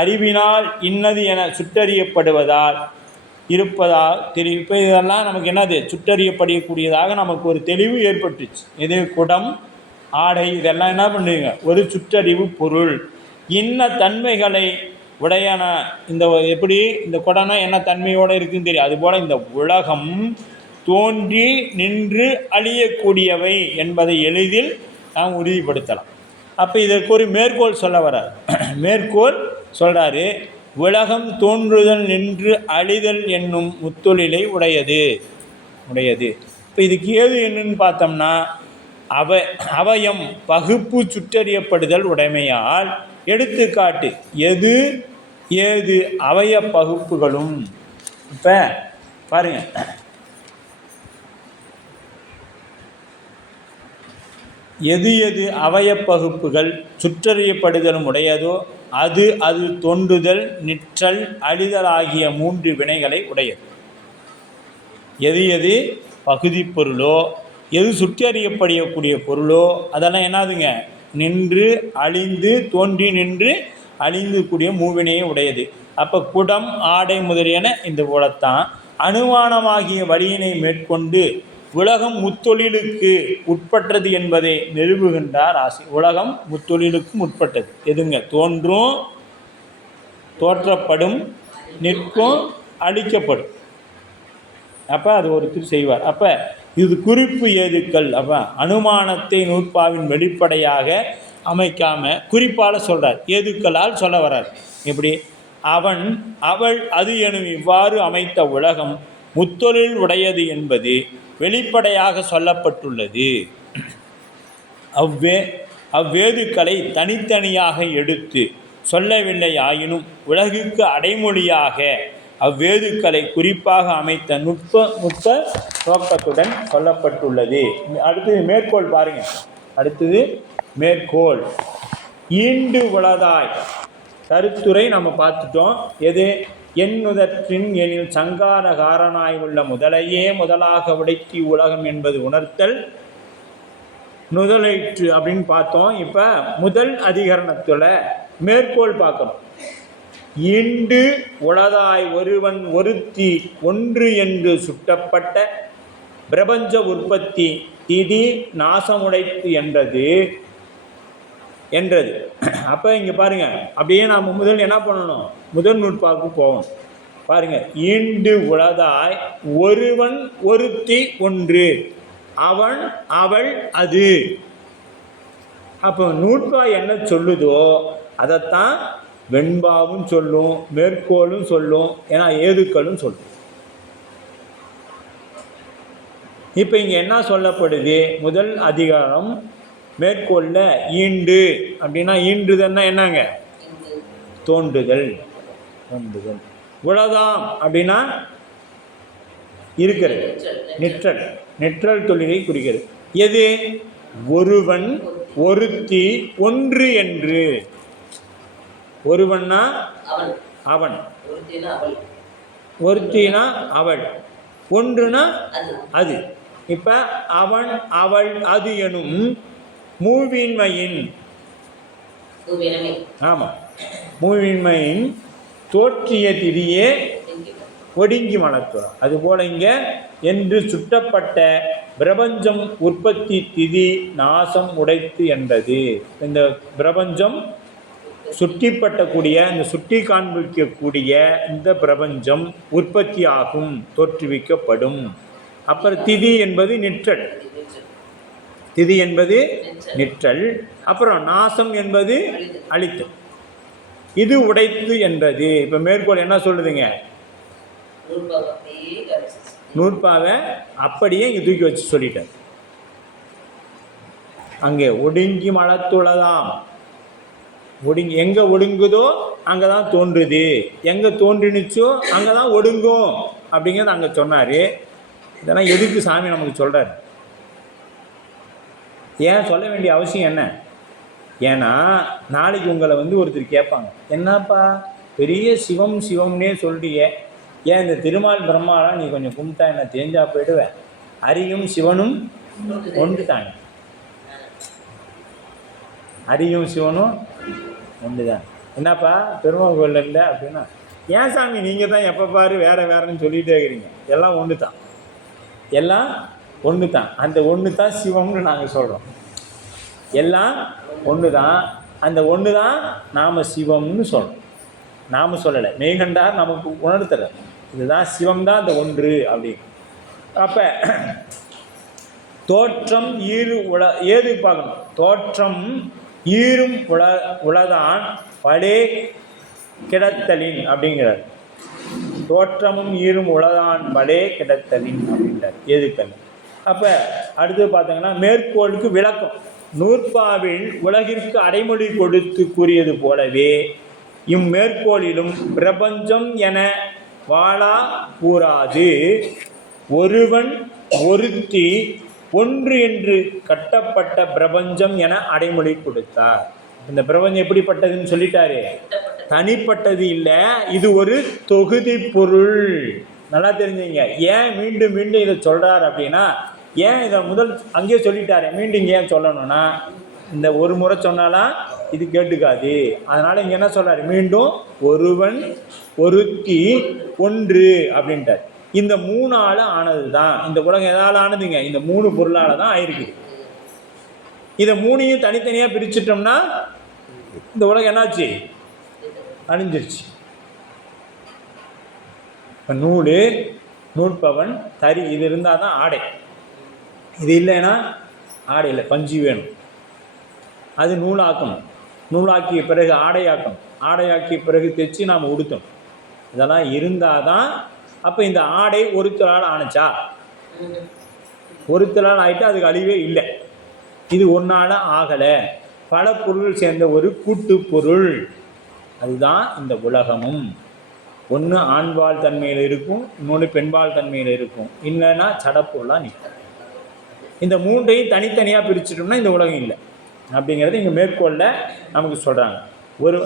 அறிவினால் இன்னது என சுட்டறியப்படுவதால் இருப்பதால் தெரியும். இப்போ இதெல்லாம் நமக்கு என்னது, சுட்டறியப்படக்கூடியதாக நமக்கு ஒரு தெளிவு ஏற்பட்டுச்சு. இது குடம், ஆடை, இதெல்லாம் என்ன பண்ணுவீங்க, ஒரு சுற்றறிவு பொருள். இன்ன தன்மைகளை உடையன. இந்த எப்படி இந்த குடம்னா என்ன தன்மையோடு இருக்குதுன்னு தெரியும். அதுபோல் இந்த உலகம் தோன்றி நின்று அழியக்கூடியவை என்பதை எளிதில் நாம் உறுதிப்படுத்தலாம். அப்போ இதற்கு ஒரு மேற்கோள் சொல்ல வர்றார். மேற்கோள் சொல்கிறாரு, உலகம் தோன்றுதல் நின்று அழிதல் என்னும் முத்தொழிலை உடையது. இப்போ இதுக்கு ஏது என்னன்னு பார்த்தோம்னா, அவயம் பகுப்பு சுற்றறியப்படுதல் உடைமையால். எடுத்துக்காட்டு எது ஏது அவய பகுப்புகளும். இப்போ பாருங்க, எது எது அவயப்பகுப்புகள் சுற்றறியப்படுதலும் உடையதோ அது அது தோன்றுதல் நிற்றல் அழிதல் ஆகிய 3 வினைகளை உடையது. எது எது பகுதி பொருளோ, எது சுற்றறியப்படக்கூடிய பொருளோ அதெல்லாம் என்னதுங்க, நின்று அழிந்து, தோன்றி நின்று அழிந்து கூடிய மூவினையை உடையது. அப்போ குடம், ஆடை முதலியன இந்த போலத்தான் அனுமானமாகிய வழியினை மேற்கொண்டு உலகம் முத்தொழிலுக்கு உட்பட்டது என்பதை நிறுவுகின்றார் ஆசி. உலகம் முத்தொழிலுக்கும் உட்பட்டது. எதுங்க, தோன்றும், தோற்றப்படும், நிற்கும், அழிக்கப்படும். அப்போ அது ஒருத்தர் செய்வார். அப்போ இது குறிப்பு ஏதுக்கள். அப்போ அனுமானத்தை நூற்பாவின் வெளிப்படையாக அமைக்காமல் குறிப்பால் சொல்கிறார், ஏதுக்களால் சொல்ல வர்றார். எப்படி, அவன் அவள் அது எனும் இவ்வாறு அமைத்த உலகம் முத்தொழில் உடையது என்பது வெளிப்படையாக சொல்லப்பட்டுள்ளது. அவ்வேதுக்களை தனித்தனியாக எடுத்து சொல்லவில்லை ஆயினும் உலகுக்கு அடைமொழியாக அவ்வேதுக்களை குறிப்பாக அமைத்த நுட்ப நோக்கத்துடன் சொல்லப்பட்டுள்ளது. அடுத்தது மேற்கோள் பாருங்க. அடுத்தது மேற்கோள். ஈண்டு உளதாய் கருத்துரை நம்ம பார்த்துட்டோம். எது? எண்ணுதற்றின் எனில் சங்காரகாரனாய் உள்ள முதலையே முதலாக உடைக்கி உலகம் என்பது உணர்த்தல் நுதலைற்று அப்படின்னு பார்த்தோம். இப்போ முதல் அதிகரணத்தில் மேற்கோள் பார்க்கணும். ஈண்டு உளதாய் ஒருவன் ஒருத்தி ஒன்று என்று சுட்டப்பட்ட பிரபஞ்ச உற்பத்தி திதி நாசமுடைத்து என்றது. அப்போ இங்கே பாருங்கள், அப்படியே நாம் முதல் என்ன பண்ணணும்? முதல் நூற்பாவுக்கு போகணும். பாருங்கள், ஈண்டு உளதாய் ஒருவன் ஒருத்தி ஒன்று, அவன் அவள் அது. அப்போ நூற்பா என்ன சொல்லுதோ அதைத்தான் வெண்பாவும் சொல்லும், மேற்கோளும் சொல்லும், ஏன்னா ஏதுக்களும் சொல்லும். இப்போ இங்கே என்ன சொல்லப்படுது? முதல் அதிகாரம் மேற்கோளில் ஈண்டு அப்படின்னா ஈண்டுதல்னா என்னங்க? தோன்றுதல். உளதாம் அப்படின்னா இருக்கிறது, நிற்றல் தொழிலை குறிக்கிறது. எது? ஒருவன் ஒருத்தி ஒன்று என்று. ஒருவன்னா அவன், ஒருத்தினா அவள், ஒன்றுனா அது. இப்போ அவன் அவள் அது எனும் மூவின்மையின், ஆமாம், மூவின்மையின் தோற்றிய திதியே ஒடுங்கி மலத்துவம். அதுபோல் இங்கே என்று சுட்டப்பட்ட பிரபஞ்சம் உற்பத்தி திதி நாசம் உடைத்து என்றது. இந்த பிரபஞ்சம் சுட்டிப்பட்டக்கூடிய, இந்த சுட்டி காண்பிக்கக்கூடிய இந்த பிரபஞ்சம் உற்பத்தி ஆகும், தோற்றுவிக்கப்படும். அப்புறம் திதி என்பது நிற்றல், திதி என்பது நிற்றல். அப்புறம் நாசம் என்பது அழித்தல். இது உடைத்து என்றது. இப்போ மேற்கோள் என்ன சொல்லுதுங்க? நூற்பாவை அப்படியே இங்கே தூக்கி வச்சு சொல்லிட்டார். அங்கே ஒடுங்கி மலத்துள்ளதாம். ஒடுங்கி எங்கே ஒடுங்குதோ அங்கே தான் தோன்றுது, எங்கே தோன்றினுச்சோ அங்கே தான் ஒடுங்கும் அப்படிங்கிறது அங்கே சொன்னார். இதெல்லாம் எதுக்கு சாமி நமக்கு சொல்கிறார்? ஏன் சொல்ல வேண்டிய அவசியம் என்ன? ஏன்னா நாளைக்கு உங்களை ஒருத்தர் கேட்பாங்க, என்னப்பா பெரிய சிவம் சிவம்னே சொல்றிய, ஏன் இந்த திருமால் பிரம்மாலாம் நீ கொஞ்சம் கும்பிட்டா என்ன தேஞ்சா போயிடுவேன்? அரியும் சிவனும் ஒன்று தாங்க, அரியும் சிவனும் ஒன்று தான். என்னப்பா பெருமாள் கோயில் இல்லை அப்படின்னா, ஏன் சாமி நீங்கள் தான் எப்போ பாரு வேறன்னு சொல்லிகிட்டே இருக்கிறீங்க? எல்லாம் ஒன்று தான், எல்லாம் ஒன்று தான். அந்த ஒன்று தான் சிவம்னு நாங்கள் சொல்கிறோம். எல்லாம் ஒன்று தான், அந்த ஒன்று தான் நாம் சிவம்னு சொல்கிறோம். நாம் சொல்லலை, மெய்கண்டார் நமக்கு உணர்த்துற இதுதான் சிவம் தான் அந்த ஒன்று அப்படின்னு. அப்போ தோற்றம் ஈறு ஏது பார்க்கணும். தோற்றம் ஈரும் உளதான் பலே கிடத்தலின் அப்படிங்கிறார். தோற்றமும் ஈரும் உளதான் பலே கிடத்தலின் அப்படின்றார் ஏதுக்கள். அப்போ அடுத்து பார்த்தீங்கன்னா மேற்கோளுக்கு விளக்கம். நூற்பாவில் உலகிற்கு அடைமொழி கொடுத்து கூறியது போலவே இம்மேற்கோளிலும் பிரபஞ்சம் என வாழா கூறாது ஒருவன் ஒருத்தி ஒன்று என்று கட்டப்பட்ட பிரபஞ்சம் என அடைமொழி கொடுத்தார். இந்த பிரபஞ்சம் எப்படிப்பட்டதுன்னு சொல்லிட்டாரு, தனிப்பட்டது இல்லை, இது ஒரு தொகுதி பொருள். நல்லா தெரிஞ்சுங்க. ஏன் மீண்டும் மீண்டும் இதை சொல்கிறார் அப்படின்னா, ஏன் இதை முதல் அங்கேயே சொல்லிட்டாரு, மீண்டும் ஏன் சொல்லணும்னா, இந்த ஒரு முறை சொன்னாலாம் இது கேட்டுக்காது. அதனால் இங்கே என்ன சொல்கிறார், மீண்டும் ஒருவன் ஒருத்தி ஒன்று அப்படின்ட்டார். இந்த மூணால் ஆனது தான் இந்த உலகம். எதால் ஆனதுங்க? இந்த மூணு பொருளால் தான் ஆயிருக்குது. இதை மூணையும் தனித்தனியாக பிரிச்சுட்டோம்னா இந்த உலகம் என்னாச்சு? அழிஞ்சிருச்சு. இப்போ நூல், நூற்பவன், தறி இது இருந்தால் தான் ஆடை. இது இல்லைன்னா ஆடை இல்லை, பஞ்சு வேணும். அது நூலாக்கணும், நூலாக்கிய பிறகு ஆடையாக்கணும், ஆடையாக்கிய பிறகு தைச்சு நாம் உடுத்தணும். இதெல்லாம் இருந்தால் தான். அப்போ இந்த ஆடை ஒருத்தரால் ஆணுச்சா? ஒருத்தரால் ஆகிட்டு அதுக்கு அழிவே இல்லை. இது ஒன்றால் ஆகலை, பல பொருள் சேர்ந்த ஒரு கூட்டு பொருள். அதுதான் இந்த உலகமும். ஒன்று ஆண்பால் தன்மையில் இருக்கும், இன்னொன்று பெண்பால் தன்மையில் இருக்கும், இல்லைன்னா சடப்பொருளாக நிற்கும். இந்த மூன்றையும் தனித்தனியாக பிரிச்சுட்டோம்னா இந்த உலகம் இல்லை அப்படிங்கிறது இங்கே மேற்கோளில் நமக்கு சொல்கிறாங்க.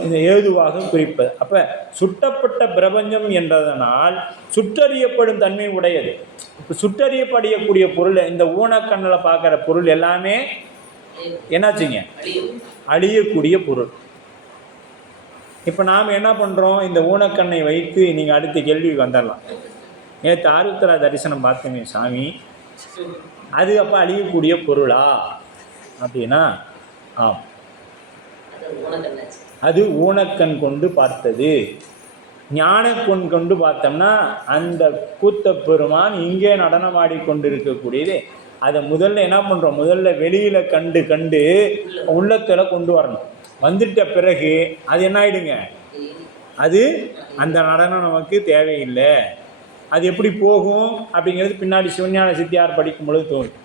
இந்த ஏதுவாக குறிப்பது. அப்போ சுட்டப்பட்ட பிரபஞ்சம் என்றதனால் சுற்றறியப்படும் தன்மை உடையது. இப்போ சுற்றறியப்படக்கூடிய பொருள், இந்த ஊனக்கண்ணில் பார்க்குற பொருள் எல்லாமே என்னாச்சுங்க? அழியக்கூடிய பொருள். இப்போ நாம் என்ன பண்ணுறோம்? இந்த ஊனக்கண்ணை வைத்து நீங்கள் அடுத்த கேள்விக்கு வந்துடலாம். நேற்று ஆருத்ரா தரிசனம் பார்த்தேங்க சாமி, அது அப்போ அழியக்கூடிய பொருளா அப்படின்னா ஆம், அது ஊனக்கண் கொண்டு பார்த்தது. ஞானக்கண் கொண்டு பார்த்தோம்னா அந்த கூத்த பெருமான் இங்கே நடனமாடி கொண்டு இருக்கக்கூடியது. அதை முதல்ல என்ன பண்ணுறோம்? முதல்ல வெளியில் கண்டு உள்ளத்தில் கொண்டு வரணும். வந்துட்ட பிறகு அது என்ன ஆகிடுங்க? அது அந்த நடனம் நமக்கு தேவையில்லை. அது எப்படி போகும் அப்படிங்கிறது பின்னாடி சிவஞான சித்தியார் படிக்கும் பொழுது தோணும்.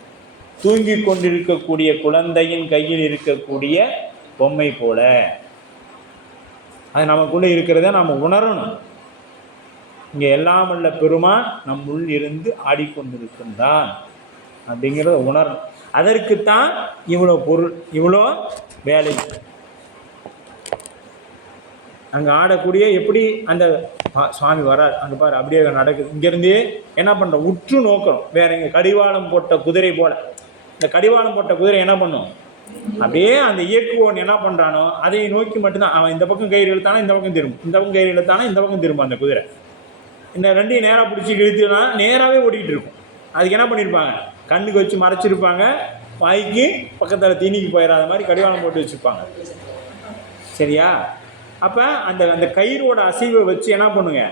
தூங்கி கொண்டிருக்கக்கூடிய குழந்தையின் கையில் இருக்கக்கூடிய பொம்மை போல அது நமக்குள்ளே இருக்கிறத நாம் உணரணும். இங்கே எல்லாம் உள்ள பெருமான் நம் உள் இருந்து ஆடிக்கொண்டிருக்கின்றான் அப்படிங்கிறத உணரணும். அதற்குத்தான் இவ்வளோ பொருள், இவ்வளோ வேலை. அங்கே ஆடக்கூடிய எப்படி அந்த சுவாமி வரார், அங்கே பாரு அப்படியே நடக்குது. இங்கேருந்தே என்ன பண்ணுறோம்? உற்று நோக்கிறோம். வேற இங்கே கடிவாளம் போட்ட குதிரை போல். இந்த கடிவாளம் போட்ட குதிரை என்ன பண்ணும்? அப்படியே அந்த இயக்குவோன் என்ன பண்ணுறானோ அதை நோக்கி மட்டும்தான். அவன் இந்த பக்கம் கயிறு இழுத்தானா இந்த பக்கம் திரும்பும், இந்த பக்கம் கயிறு இழுத்தானா இந்த பக்கம் திரும்பும். அந்த குதிரை இந்த ரெண்டையும் நேராக பிடிச்சி இழுத்துனா நேராகவே ஓடிக்கிட்டு இருக்கும். அதுக்கு என்ன பண்ணியிருப்பாங்க? கண்ணுக்கு வச்சு மறைச்சிருப்பாங்க, வாய்க்கு பக்கத்தில் தீனிக்கு போயிடாத மாதிரி கடிவாளம் போட்டு வச்சுருப்பாங்க. சரியா? அப்போ அந்த கயிறோட அசைவை வச்சு என்ன பண்ணுங்க,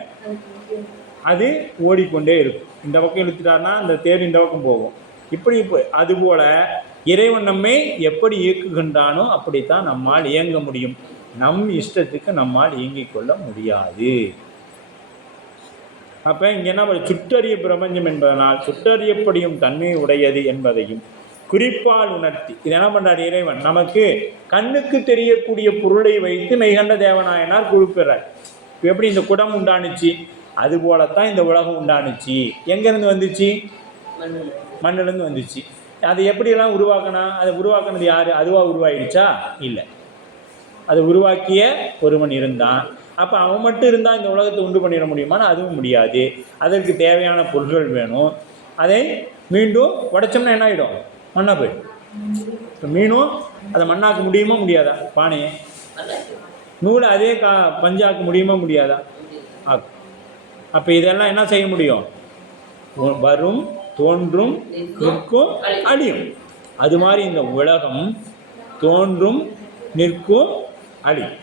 அது ஓடிக்கொண்டே இருக்கும். இந்த பக்கம் இழுத்துட்டாருன்னா இந்த தேர் இந்த பக்கம் போகும். இப்படி அதுபோல் இறைவன் நம்மை எப்படி இயக்குகின்றானோ அப்படித்தான் நம்மால் இயங்க முடியும். நம் இஷ்டத்துக்கு நம்மால் இயங்கிக் கொள்ள முடியாது. அப்போ இங்கே என்ன, சுற்றறிய பிரபஞ்சம் என்பதனால் சுற்றறியப்படியும் தன்மை உடையது என்பதையும் குறிப்பால் உணர்த்தி இது என்ன பண்ணுறார் இறைவன்? நமக்கு கண்ணுக்கு தெரியக்கூடிய பொருளை வைத்து மெய்கண்ட தேவநாயனார் குறிப்பிடுறார். எப்படி இந்த குடம் உண்டானுச்சு, அதுபோலத்தான் இந்த உலகம் உண்டானுச்சு. எங்கேருந்து வந்துச்சு? மண்ணிலேருந்து வந்துச்சு. அதை எப்படியெல்லாம் உருவாக்கினா? அதை உருவாக்குனது யார்? அதுவாக உருவாயிடுச்சா? இல்லை, அதை உருவாக்கிய ஒருவன் இருந்தான். அப்போ அவன் மட்டும் இருந்தால் இந்த உலகத்தை உண்டு பண்ணிட முடியுமானா அதுவும் முடியாது. அதற்கு தேவையான பொருள்கள் வேணும். அதை மீண்டும் உடைச்சோம்னா என்ன ஆகிடும்? மண்ணாக போயிடும். இப்போ மீனும் அதை மண்ணாக்க முடியுமா முடியாதா? பானையை நூலை அதே பஞ்சாக்க முடியுமா முடியாதா? ஆக்கும். அப்போ இதெல்லாம் என்ன செய்ய முடியும்? வரும், தோன்றும், நிற்கும், அழியும். அது மாதிரி இந்த உலகம் தோன்றும், நிற்கும், அழியும்.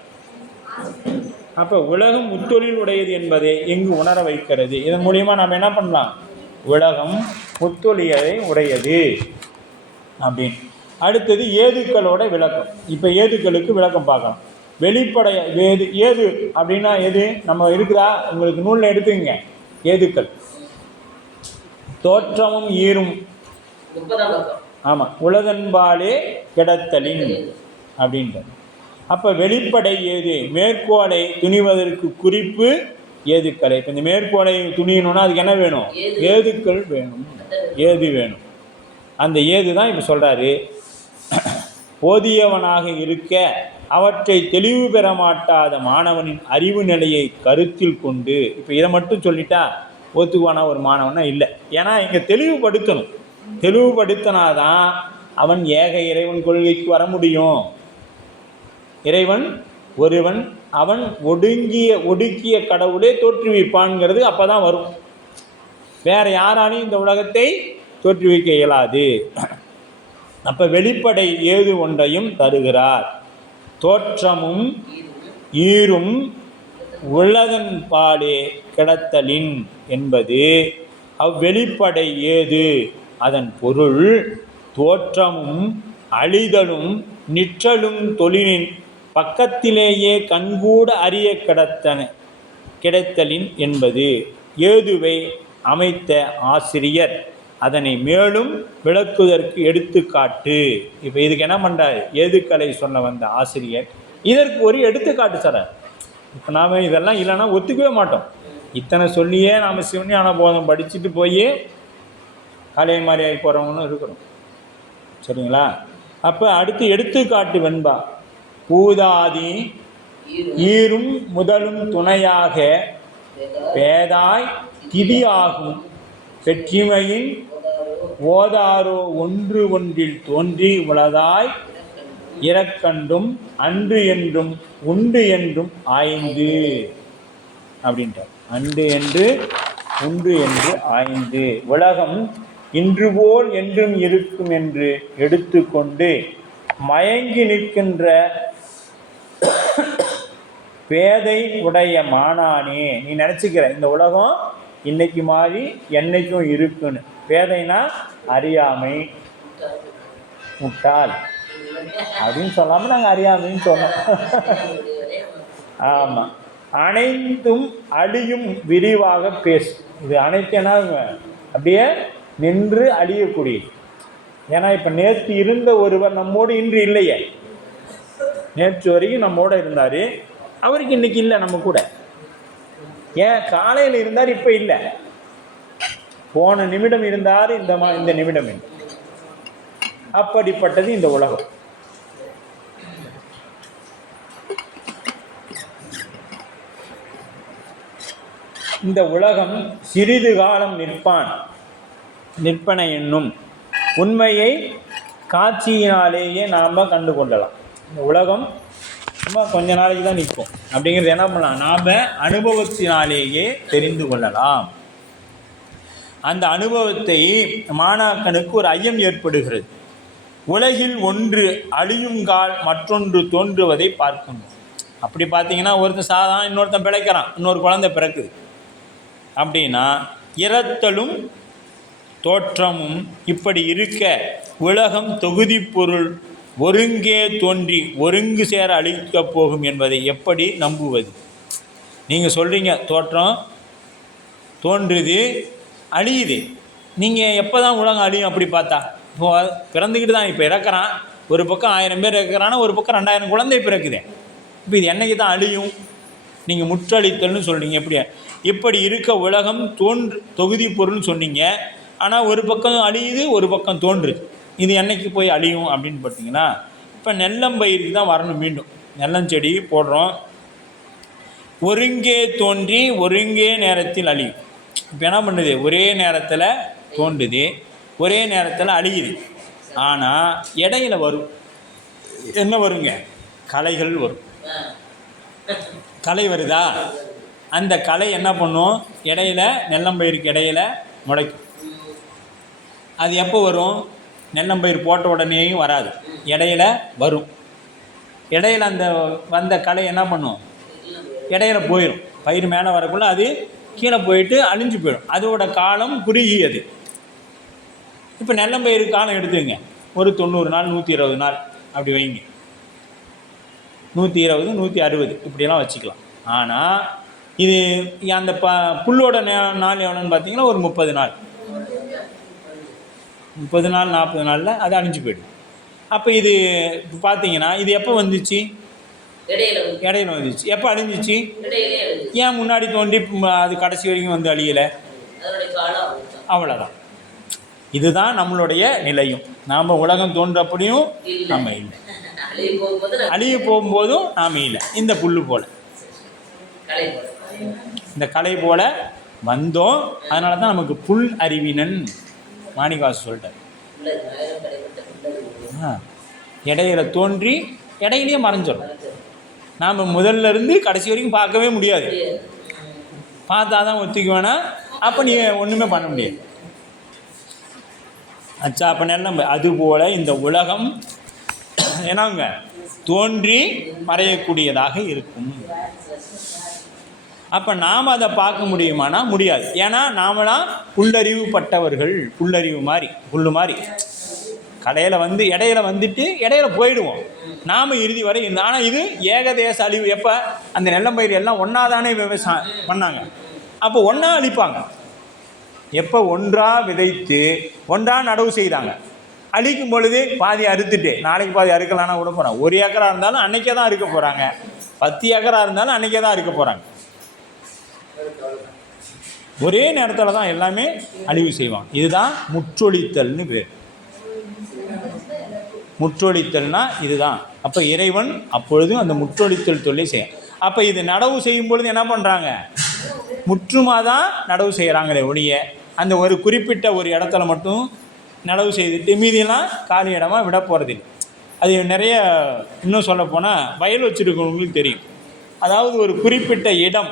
அப்போ உலகம் முத்தொழில் உடையது என்பதை எங்கு உணர வைக்கிறது. இதன் மூலிமா நாம் என்ன பண்ணலாம்? உலகம் முத்தொழிலை உடையது அப்படின்னு. அடுத்தது ஏதுக்களோட விளக்கம். இப்போ ஏதுக்களுக்கு விளக்கம் பார்க்கலாம். வெளிப்படைய ஏது அப்படின்னா எது நம்ம இருக்குதா? உங்களுக்கு நூலில் எடுத்துங்க. ஏதுக்கள் தோற்றமும் ஈரும். ஆமாம், உலகன்பாலே கிடத்தலின் அப்படின்றது. அப்போ வெளிப்படை ஏது? மேற்கோளை துணிவதற்கு குறிப்பு ஏதுக்களை. இப்போ இந்த மேற்கோளை துணியணும்னா அதுக்கு என்ன வேணும்? ஏதுக்கள் வேணும், ஏது வேணும். அந்த ஏது தான் இப்போ சொல்கிறாரு. போதியவனாக இருக்க அவற்றை தெளிவு பெற மாட்டாத மாணவனின் அறிவு நிலையை கருத்தில் கொண்டு, இப்போ இதை மட்டும் சொல்லிட்டா ஒத்துக்குவானா ஒரு மாணவனா? இல்லை. ஏன்னா இங்கே தெளிவுபடுத்தணும். தெளிவுபடுத்தினாதான் அவன் ஏக இறைவன் கொள்கைக்கு வர முடியும். இறைவன் ஒருவன், அவன் ஒடுக்கிய கடவுளே தோற்றுவிப்பான்ங்கிறது அப்போ தான் வரும். வேறு யாராலையும் இந்த உலகத்தை தோற்றுவிக்க இயலாது. அப்போ வெளிப்படை ஏது ஒன்றையும் தருகிறார். தோற்றமும் ஈரும் உலகன் பாலே கிடத்தலின் என்பது அவ்வெளிப்படை ஏது. அதன் பொருள் தோற்றமும் அழிதலும் நிற்றலும் தொழிலின் பக்கத்திலேயே கண்கூட அறிய கிடைத்தலின் என்பது. ஏதுவை அமைத்த ஆசிரியர் அதனை மேலும் விளக்குவதற்கு எடுத்துக்காட்டு. இப்போ இதுக்கு என்ன பண்ணுறாரு? ஏதுக்களை சொல்ல வந்த ஆசிரியர் இதற்கு ஒரு எடுத்துக்காட்டு சொல்கிறார். இப்போ நாம் இதெல்லாம் இல்லைன்னா ஒத்துக்கவே மாட்டோம். இத்தனை சொல்லியே நாம் சிவஞான போதம் படிச்சுட்டு போய் காளைய மாதிரி ஆகி போகிறவங்களும் இருக்கிறோம். சரிங்களா? அப்போ அடுத்து எடுத்துக்காட்டு வெண்பா. பூதாதி ஈரும் முதலும் துணையாக பேதாய் திதியாகும் பெற்றிமையின் ஓதாரோ ஒன்று ஒன்றில் தோன்றி உளதாய் இறக்கண்டும் அன்று என்றும் உண்டு என்றும் ஆய்ந்து அப்படின்ட்டார். அன்று என்று உண்டு என்று ஆய்ந்து உலகம் இன்று போல் என்றும் இருக்கும் என்று எடுத்துக்கொண்டு மயங்கி நிற்கின்ற பேதை உடைய மானானே. நீ நினச்சிக்கிற இந்த உலகம் இன்னைக்கு மாறி என்னைக்கும் இருக்குன்னு. பேதைனா அறியாமை, முட்டாள் அப்படின்னு சொல்லாமல் நாங்கள் அறியாமைன்னு சொன்னோம். ஆமாம். அனைத்தும் அழியும் விரிவாக பேசு. இது அனைத்துனா அப்படியே நின்று அழியக்கூடியது. ஏன்னா இப்போ நேற்று இருந்த ஒருவர் நம்மோடு இன்று இல்லையே. நேற்று வரைக்கும் நம்மோட இருந்தார், அவருக்கு இன்னைக்கு இல்லை நம்ம கூட. ஏன் காலையில் இருந்தார், இப்போ இல்லை. போன நிமிடம் இருந்தார், இந்த நிமிடம் இல்லை. அப்படிப்பட்டது இந்த உலகம். இந்த உலகம் சிறிது காலம் நிற்பன என்னும் உண்மையை காட்சியினாலேயே நாம் கண்டு கொள்ளலாம். இந்த உலகம் சும்மா கொஞ்ச நாளைக்கு தான் நிற்போம் அப்படிங்கிறது என்ன பண்ணலாம், நாம் அனுபவத்தினாலேயே தெரிந்து கொள்ளலாம். அந்த அனுபவத்தை மாணாக்கனுக்கு ஒரு ஐயம் ஏற்படுகிறது. உலகில் ஒன்று அழியுங்கால் மற்றொன்று தோன்றுவதை பார்க்கணும். அப்படி பார்த்தீங்கன்னா ஒருத்தன் சாதாரண இன்னொருத்தன் பிழைக்கிறான், இன்னொரு குழந்தை பிறக்குது அப்படின்னா இறத்தலும் தோற்றமும் இப்படி இருக்க உலகம் தொகுதி பொருள் ஒருங்கே தோன்றி ஒருங்கு சேர அழிக்கப் போகும் என்பதை எப்படி நம்புவது? நீங்கள் சொல்கிறீங்க தோற்றம் தோன்றுது அழியுது, நீங்கள் எப்போ தான் உலகம் அழியும்? அப்படி பார்த்தா இப்போ பிறந்துக்கிட்டு தான் இப்போ இறக்குறான். ஒரு பக்கம் 1000 பேர் இறக்குறான்னா ஒரு பக்கம் 2000 குழந்தை பிறக்குது. இப்போ இது என்னைக்கு தான் அழியும்? நீங்கள் முற்றளித்தல்னு சொல்கிறீங்க. இப்படி இருக்க உலகம் தொகுதி பொருள்னு சொன்னீங்க. ஆனால் ஒரு பக்கம் அழியுது, ஒரு பக்கம் தோன்றுது. இது என்னைக்கு போய் அழியும் அப்படின்னு பார்த்தீங்கன்னா, இப்போ நெல்லம்பயிருக்கு தான் வரணும். மீண்டும் நெல்லஞ்செடி போடுறோம், ஒருங்கே தோன்றி ஒருங்கே நேரத்தில் அழியும். இப்போ என்ன பண்ணுது, ஒரே நேரத்தில் தோன்றுது, ஒரே நேரத்தில் அழியுது. ஆனால் இடையில வரும், என்ன வருங்க, களைகள் வரும். களை வருதா, அந்த களை என்ன பண்ணும், இடையில நெல்லம்பயிருக்கு இடையில முளைக்கும். அது எப்போ வரும்? நெல்லம்பயிர் போட்ட உடனேயும் வராது, இடையில வரும். இடையில அந்த வந்த களை என்ன பண்ணும், இடையில போயிடும். பயிர் மேலே வரக்குள்ள அது கீழே போயிட்டு அழிஞ்சு போயிடும். அதோட காலம் குறுகியது. இப்போ நெல்லம்பயிறு காலம் எடுத்துங்க, ஒரு 90 நாள் 120 நாள் அப்படி வைங்க. 120 160 இப்படியெல்லாம் வச்சுக்கலாம். ஆனால் இது அந்த புல்லோட நாள் எவ்வளோன்னு பார்த்தீங்கன்னா ஒரு 30 நாள், 30 நாள் 40 நாளில் அது அழிஞ்சு போயிடும். அப்போ இது பார்த்தீங்கன்னா இது எப்போ வந்துச்சு, இடையில வந்துச்சு. எப்போ அழிஞ்சிச்சு, ஏன் முன்னாடி தோண்டி அது கடைசி வரைக்கும் வந்து அழியலை? அவ்வளோதான். இதுதான் நம்மளுடைய நிலையும். நாம் உலகம் தோன்றப்படியும் நம்ம இல்லை, அழிய போகும்போதும் நாம் இல்லை. இந்த புல் போல், இந்த களை போல் வந்தோம். அதனால தான் நமக்கு புல் அறிவினன் மாணிக்கவாசகர் சொல்லிட்டார். இடையில தோன்றி இடையிலேயே மறைஞ்சிடும். நாம் முதல்ல இருந்து கடைசி வரைக்கும் பார்க்கவே முடியாது. பார்த்தா தான் ஒத்துக்க வேணாம், அப்போ நீ ஒன்றுமே பண்ண முடியாது. அச்சா அப்போ என்ன, அதுபோல் இந்த உலகம் என்னங்க தோன்றி மறையக்கூடியதாக இருக்கும். அப்போ நாம் அதை பார்க்க முடியுமானா முடியாது. ஏன்னா நாமெல்லாம் புல்லறிவு பட்டவர்கள், புல்லறிவு மாதிரி, புல்லு மாதிரி கடையில் வந்து இடையில வந்துட்டு இடையில போயிடுவோம். நாம் இறுதி வரை. ஆனால் இது ஏகதேச அழிவு. எப்போ அந்த நெல்லம்பயிர் எல்லாம் ஒன்றா தானே விவசாயம் பண்ணாங்க, அப்போ ஒன்றா அழிப்பாங்க. எப்போ ஒன்றா விதைத்து ஒன்றா நடவு செய்தாங்க, அழிக்கும் பொழுது பாதி அறுத்துட்டு நாளைக்கு பாதி அறுக்கலான்னா விட போகிறாங்க. 1 ஏக்கராக இருந்தாலும் அன்றைக்கே தான் அறுக்க போகிறாங்க, 10 ஏக்கராக இருந்தாலும் அன்றைக்கே தான் அறுக்க போகிறாங்க. ஒரே நேரத்தில் தான் எல்லாமே அழிவு செய்வான். இதுதான் முற்றொழித்தல்னு பேர். முற்றொழித்தல்னா இதுதான். அப்போ இறைவன் அப்பொழுது அந்த முற்றொழித்தல் தொல்லை செய்ய. அப்போ இது நடவு செய்யும் பொழுது என்ன பண்ணுறாங்க? முற்றுமாக தான் நடவு செய்கிறாங்களே ஒழிய அந்த ஒரு குறிப்பிட்ட ஒரு இடத்துல மட்டும் நடவு செய்துட்டு மீதியெல்லாம் காலி இடமா விட போகிறதில்லை. அது நிறைய இன்னும் சொல்லப்போனால் வயல் வச்சுருக்கவங்களுக்கு தெரியும். அதாவது ஒரு குறிப்பிட்ட இடம்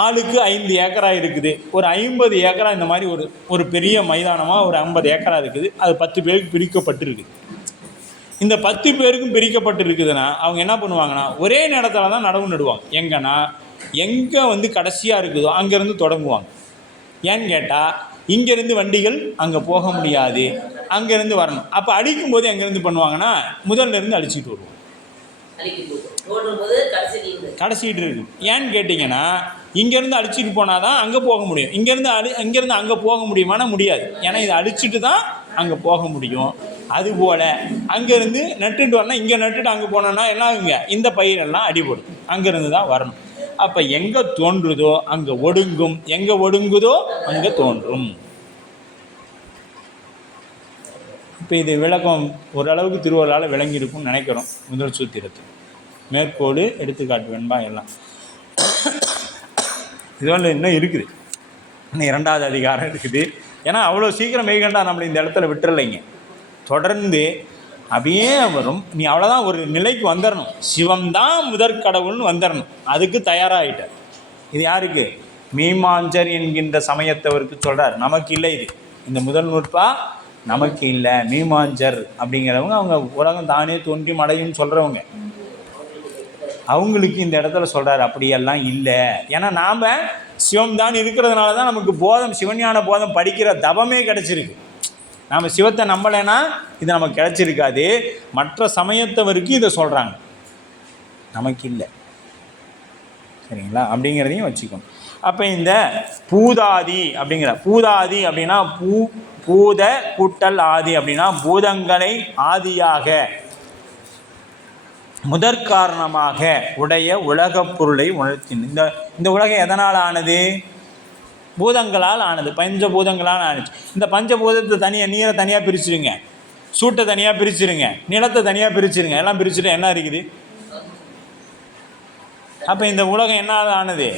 ஆளுக்கு 5 ஏக்கரா இருக்குது. ஒரு 50 ஏக்கரா இந்த மாதிரி ஒரு பெரிய மைதானமாக ஒரு 50 ஏக்கரா இருக்குது. அது 10 பேருக்கு பிரிக்கப்பட்டிருக்குது. இந்த 10 பேருக்கும் பிரிக்கப்பட்டிருக்குதுன்னா அவங்க என்ன பண்ணுவாங்கன்னா ஒரே நேரத்தில் தான் நடவு நடுவாங்க. எங்கன்னா எங்கே கடைசியாக இருக்குதோ அங்கேருந்து தொடங்குவாங்க. ஏன்னு கேட்டால் இங்கேருந்து வண்டிகள் அங்கே போக முடியாது, அங்கேருந்து வரணும். அப்போ அடிக்கும்போது எங்கேருந்து பண்ணுவாங்கன்னா முதல்லேருந்து அடிச்சுட்டு வருவோம். கடைசிட்டு இருக்கு. ஏன்னு கேட்டிங்கன்னா இங்கேருந்து அடிச்சுட்டு போனால் தான் அங்கே போக முடியும். இங்கேருந்து அங்கே போக முடியுமானா முடியாது. ஏன்னா இதை அடிச்சுட்டு தான் அங்கே போக முடியும். அதுபோல் அங்கேருந்து நட்டுட்டு வரணும். இங்கே நட்டுட்டு அங்கே போனோன்னா என்ன ஆகுங்க? இந்த பயிரெல்லாம் அடிபடும். அங்கேருந்து தான் வரணும். அப்போ எங்கே தோன்றுதோ அங்கே ஒடுங்கும், எங்கே ஒடுங்குதோ அங்கே தோன்றும். இப்போ இது விளக்கம் ஓரளவுக்கு திருவள்ளால் விளங்கியிருக்கும்னு நினைக்கிறோம். முதல் சூத்திரத்து மேற்கோடு எடுத்துக்காட்டு வெண்பா எல்லாம் இதோட இன்னும் இருக்குது. இன்னும் 2வது அதிகாரம் இருக்குது. ஏன்னா அவ்வளோ சீக்கிரம் மெய்கண்டா நம்மளை இந்த இடத்துல விட்டுறலைங்க. தொடர்ந்து அப்படியே வரும். நீ அவ்வளோதான் ஒரு நிலைக்கு வந்துடணும். சிவம்தான் முதற்கடவுள்னு வந்துடணும். அதுக்கு தயாராகிட்டார். இது யாருக்கு? மீமாஞ்சர் என்கின்ற சமயத்தவருக்கு சொல்கிறார். நமக்கு இல்லை. இது இந்த முதல் நூற்பா நமக்கு இல்லை. மீமாஞ்சர் அப்படிங்கிறவங்க அவங்க உலகம் தானே தோன்றி மடையும் சொல்கிறவங்க. அவங்களுக்கு இந்த இடத்துல சொல்கிறார் அப்படியெல்லாம் இல்லை. ஏன்னா நாம் சிவம்தான் இருக்கிறதுனால தான் நமக்கு போதம், சிவஞான போதம் படிக்கிற தபமே கிடச்சிருக்கு. நாம் சிவத்தை நம்பலைன்னா இது நமக்கு கிடச்சிருக்காது. மற்ற சமயத்தவருக்கு இதை சொல்கிறாங்க, நமக்கு இல்லை. சரிங்களா? அப்படிங்கிறதையும் வச்சுக்கணும். அப்போ இந்த பூதாதி பூதாதி அப்படின்னா பூத கூட்டல் ஆதி அப்படின்னா பூதங்களை ஆதியாக முதற்காரணமாக உடைய உலகப் பொருளை உணர்த்தின். இந்த உலகம் எதனால் ஆனது? பூதங்களால் ஆனது. பஞ்சபூதங்களால் ஆனது. இந்த பஞ்சபூதத்தை தனியாக, நீரை தனியாக பிரிச்சுருங்க, சூட்டை தனியாக பிரிச்சுருங்க, நிலத்தை தனியாக பிரிச்சுருங்க. எல்லாம் பிரிச்சுட்டு என்ன இருக்குது? அப்போ இந்த உலகம் என்ன ஆனது?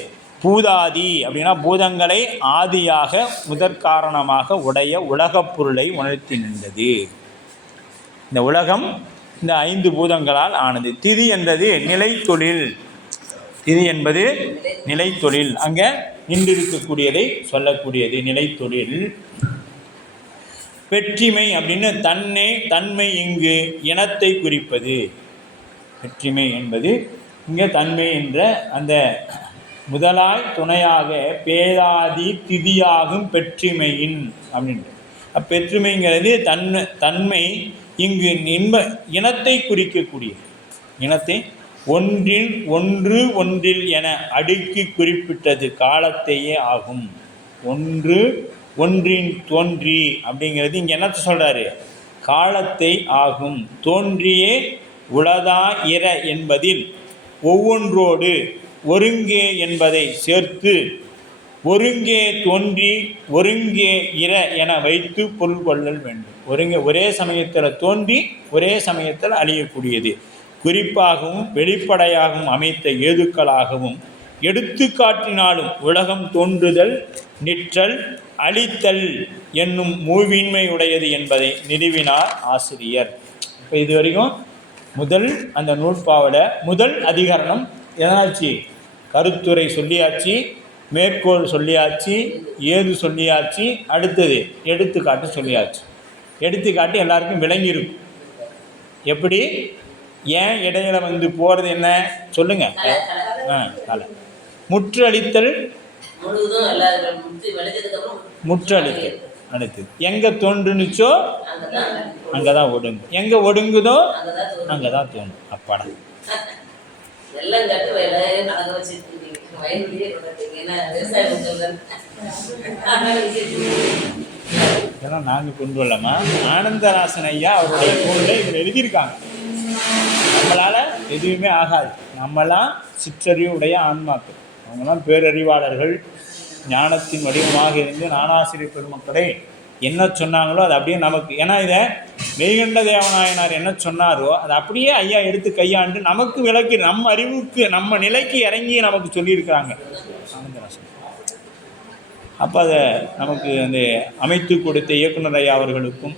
பூதாதி அப்படின்னா பூதங்களை ஆதியாக முதற்காரணமாக உடைய உலகப் பொருளை உணர்த்தி நின்றது. இந்த உலகம் இந்த 5 பூதங்களால் ஆனது. திதி என்பது நிலைத்தொழில். திதி என்பது நிலைத்தொழில். அங்கே நின்றிருக்கக்கூடியதை சொல்லக்கூடியது நிலைத்தொழில். வெற்றிமை அப்படின்னு தன்மை இங்கு இனத்தை குறிப்பது. வெற்றிமை என்பது இங்கே தன்மை என்ற அந்த முதலாய் துணையாக பேதாதி திதியாகும் பெற்றிமையின் அப்படின்ட்டு. அப்பெற்றுமைங்கிறது தன்மை இங்கு இனத்தை குறிக்கக்கூடிய, இனத்தை ஒன்றில் என அடுக்கி குறிப்பிட்டது காலத்தையே ஆகும். ஒன்றின் தோன்றி அப்படிங்கிறது இங்கே என்னத்தை சொல்கிறாரு? காலத்தை ஆகும். தோன்றியே உளதா இர என்பதில் ஒவ்வொன்றோடு ஒருங்கே என்பதை சேர்த்து ஒருங்கே தோன்றி ஒருங்கே இர என வைத்து பொருள் கொள்ளல் வேண்டும். ஒரே சமயத்தில் தோன்றி ஒரே சமயத்தில் அழியக்கூடியது. குறிப்பாகவும் வெளிப்படையாகவும் அமைத்த ஏதுக்களாகவும் எடுத்துக்காட்டினாலும் உலகம் தோன்றுதல், நிற்றல், அழித்தல் என்னும் மூவின்மை உடையது என்பதை நிறுவினார் ஆசிரியர். இப்போ இது வரைக்கும் அந்த நூற்பாவோட முதல் அதிகரணம் எதனாச்சு? கருத்துரை சொல்லியாச்சு, மேற்கோள் சொல்லியாச்சு, ஏது சொல்லியாச்சு, அடுத்தது எடுத்துக்காட்டு சொல்லியாச்சு. எடுத்துக்காட்டு எல்லாருக்கும் விளங்கியிருக்கும். எப்படி ஏன் இடையில போகிறது என்ன சொல்லுங்க. கலை முற்றளித்தல், முற்றளித்தல் அடுத்தது எங்கே தோன்றுனுச்சோ அங்கே தான் ஒடுங்கும், எங்கே ஒடுங்குதோ அங்கே தான் தோணும். அப்பாடா இதெல்லாம் நாங்கள் கொண்டு வரலாமா? ஆனந்தராசன் ஐயா அவருடைய நூலில் இதில் எழுதியிருக்காங்க. நம்மளால் எதுவுமே ஆகாது. நம்மளாம் சிற்றறிவுடைய ஆன்மாக்கள், அவங்களாம் பேரறிவாளர்கள். ஞானத்தின் வடிவமாக இருந்து ஞானாசிரியர் பெருமக்களே என்ன சொன்னாங்களோ அது அப்படியே நமக்கு, ஏன்னா இதை மெய்கண்ட தேவநாயனார் என்ன சொன்னாரோ அதை அப்படியே ஐயா எடுத்து கையாண்டு நமக்கு விளக்கி நம்ம அறிவுக்கு நம்ம நிலைக்கு இறங்கி நமக்கு சொல்லியிருக்கிறாங்க. அப்போ அதை நமக்கு அந்த அமைத்து கொடுத்த இயக்குனர் ஐயா அவர்களுக்கும்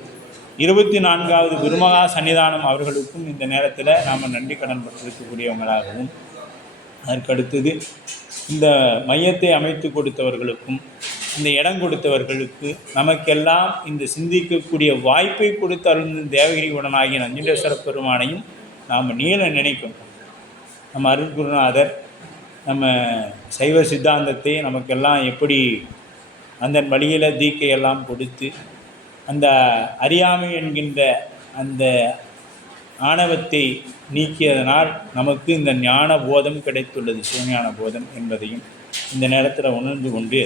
24வது குருமகா சன்னிதானம் அவர்களுக்கும் இந்த நேரத்தில் நாம் நன்றி கடன் பட்டிருக்கக்கூடியவங்களாகவும், அதற்கடுத்தது இந்த மையத்தை அமைத்து கொடுத்தவர்களுக்கும் இந்த இடம் கொடுத்தவர்களுக்கு நமக்கெல்லாம் இந்த சிந்திக்கக்கூடிய வாய்ப்பை கொடுத்து அருள் தேவகிரி உடனாகிய நஞ்சுண்டேஸ்வர பெருமானையும் நாம் நீள நினைக்கும். நம்ம அருட்குருநாதர் நம்ம சைவ சித்தாந்தத்தை நமக்கெல்லாம் எப்படி அந்த வழியில் தீக்கையெல்லாம் கொடுத்து அந்த அறியாமை என்கின்ற அந்த ஆணவத்தை நீக்கியதனால் நமக்கு இந்த ஞான போதம் கிடைத்துள்ளது, சிவஞான போதம் என்பதையும் இந்த நேரத்தில் உணர்ந்து கொண்டு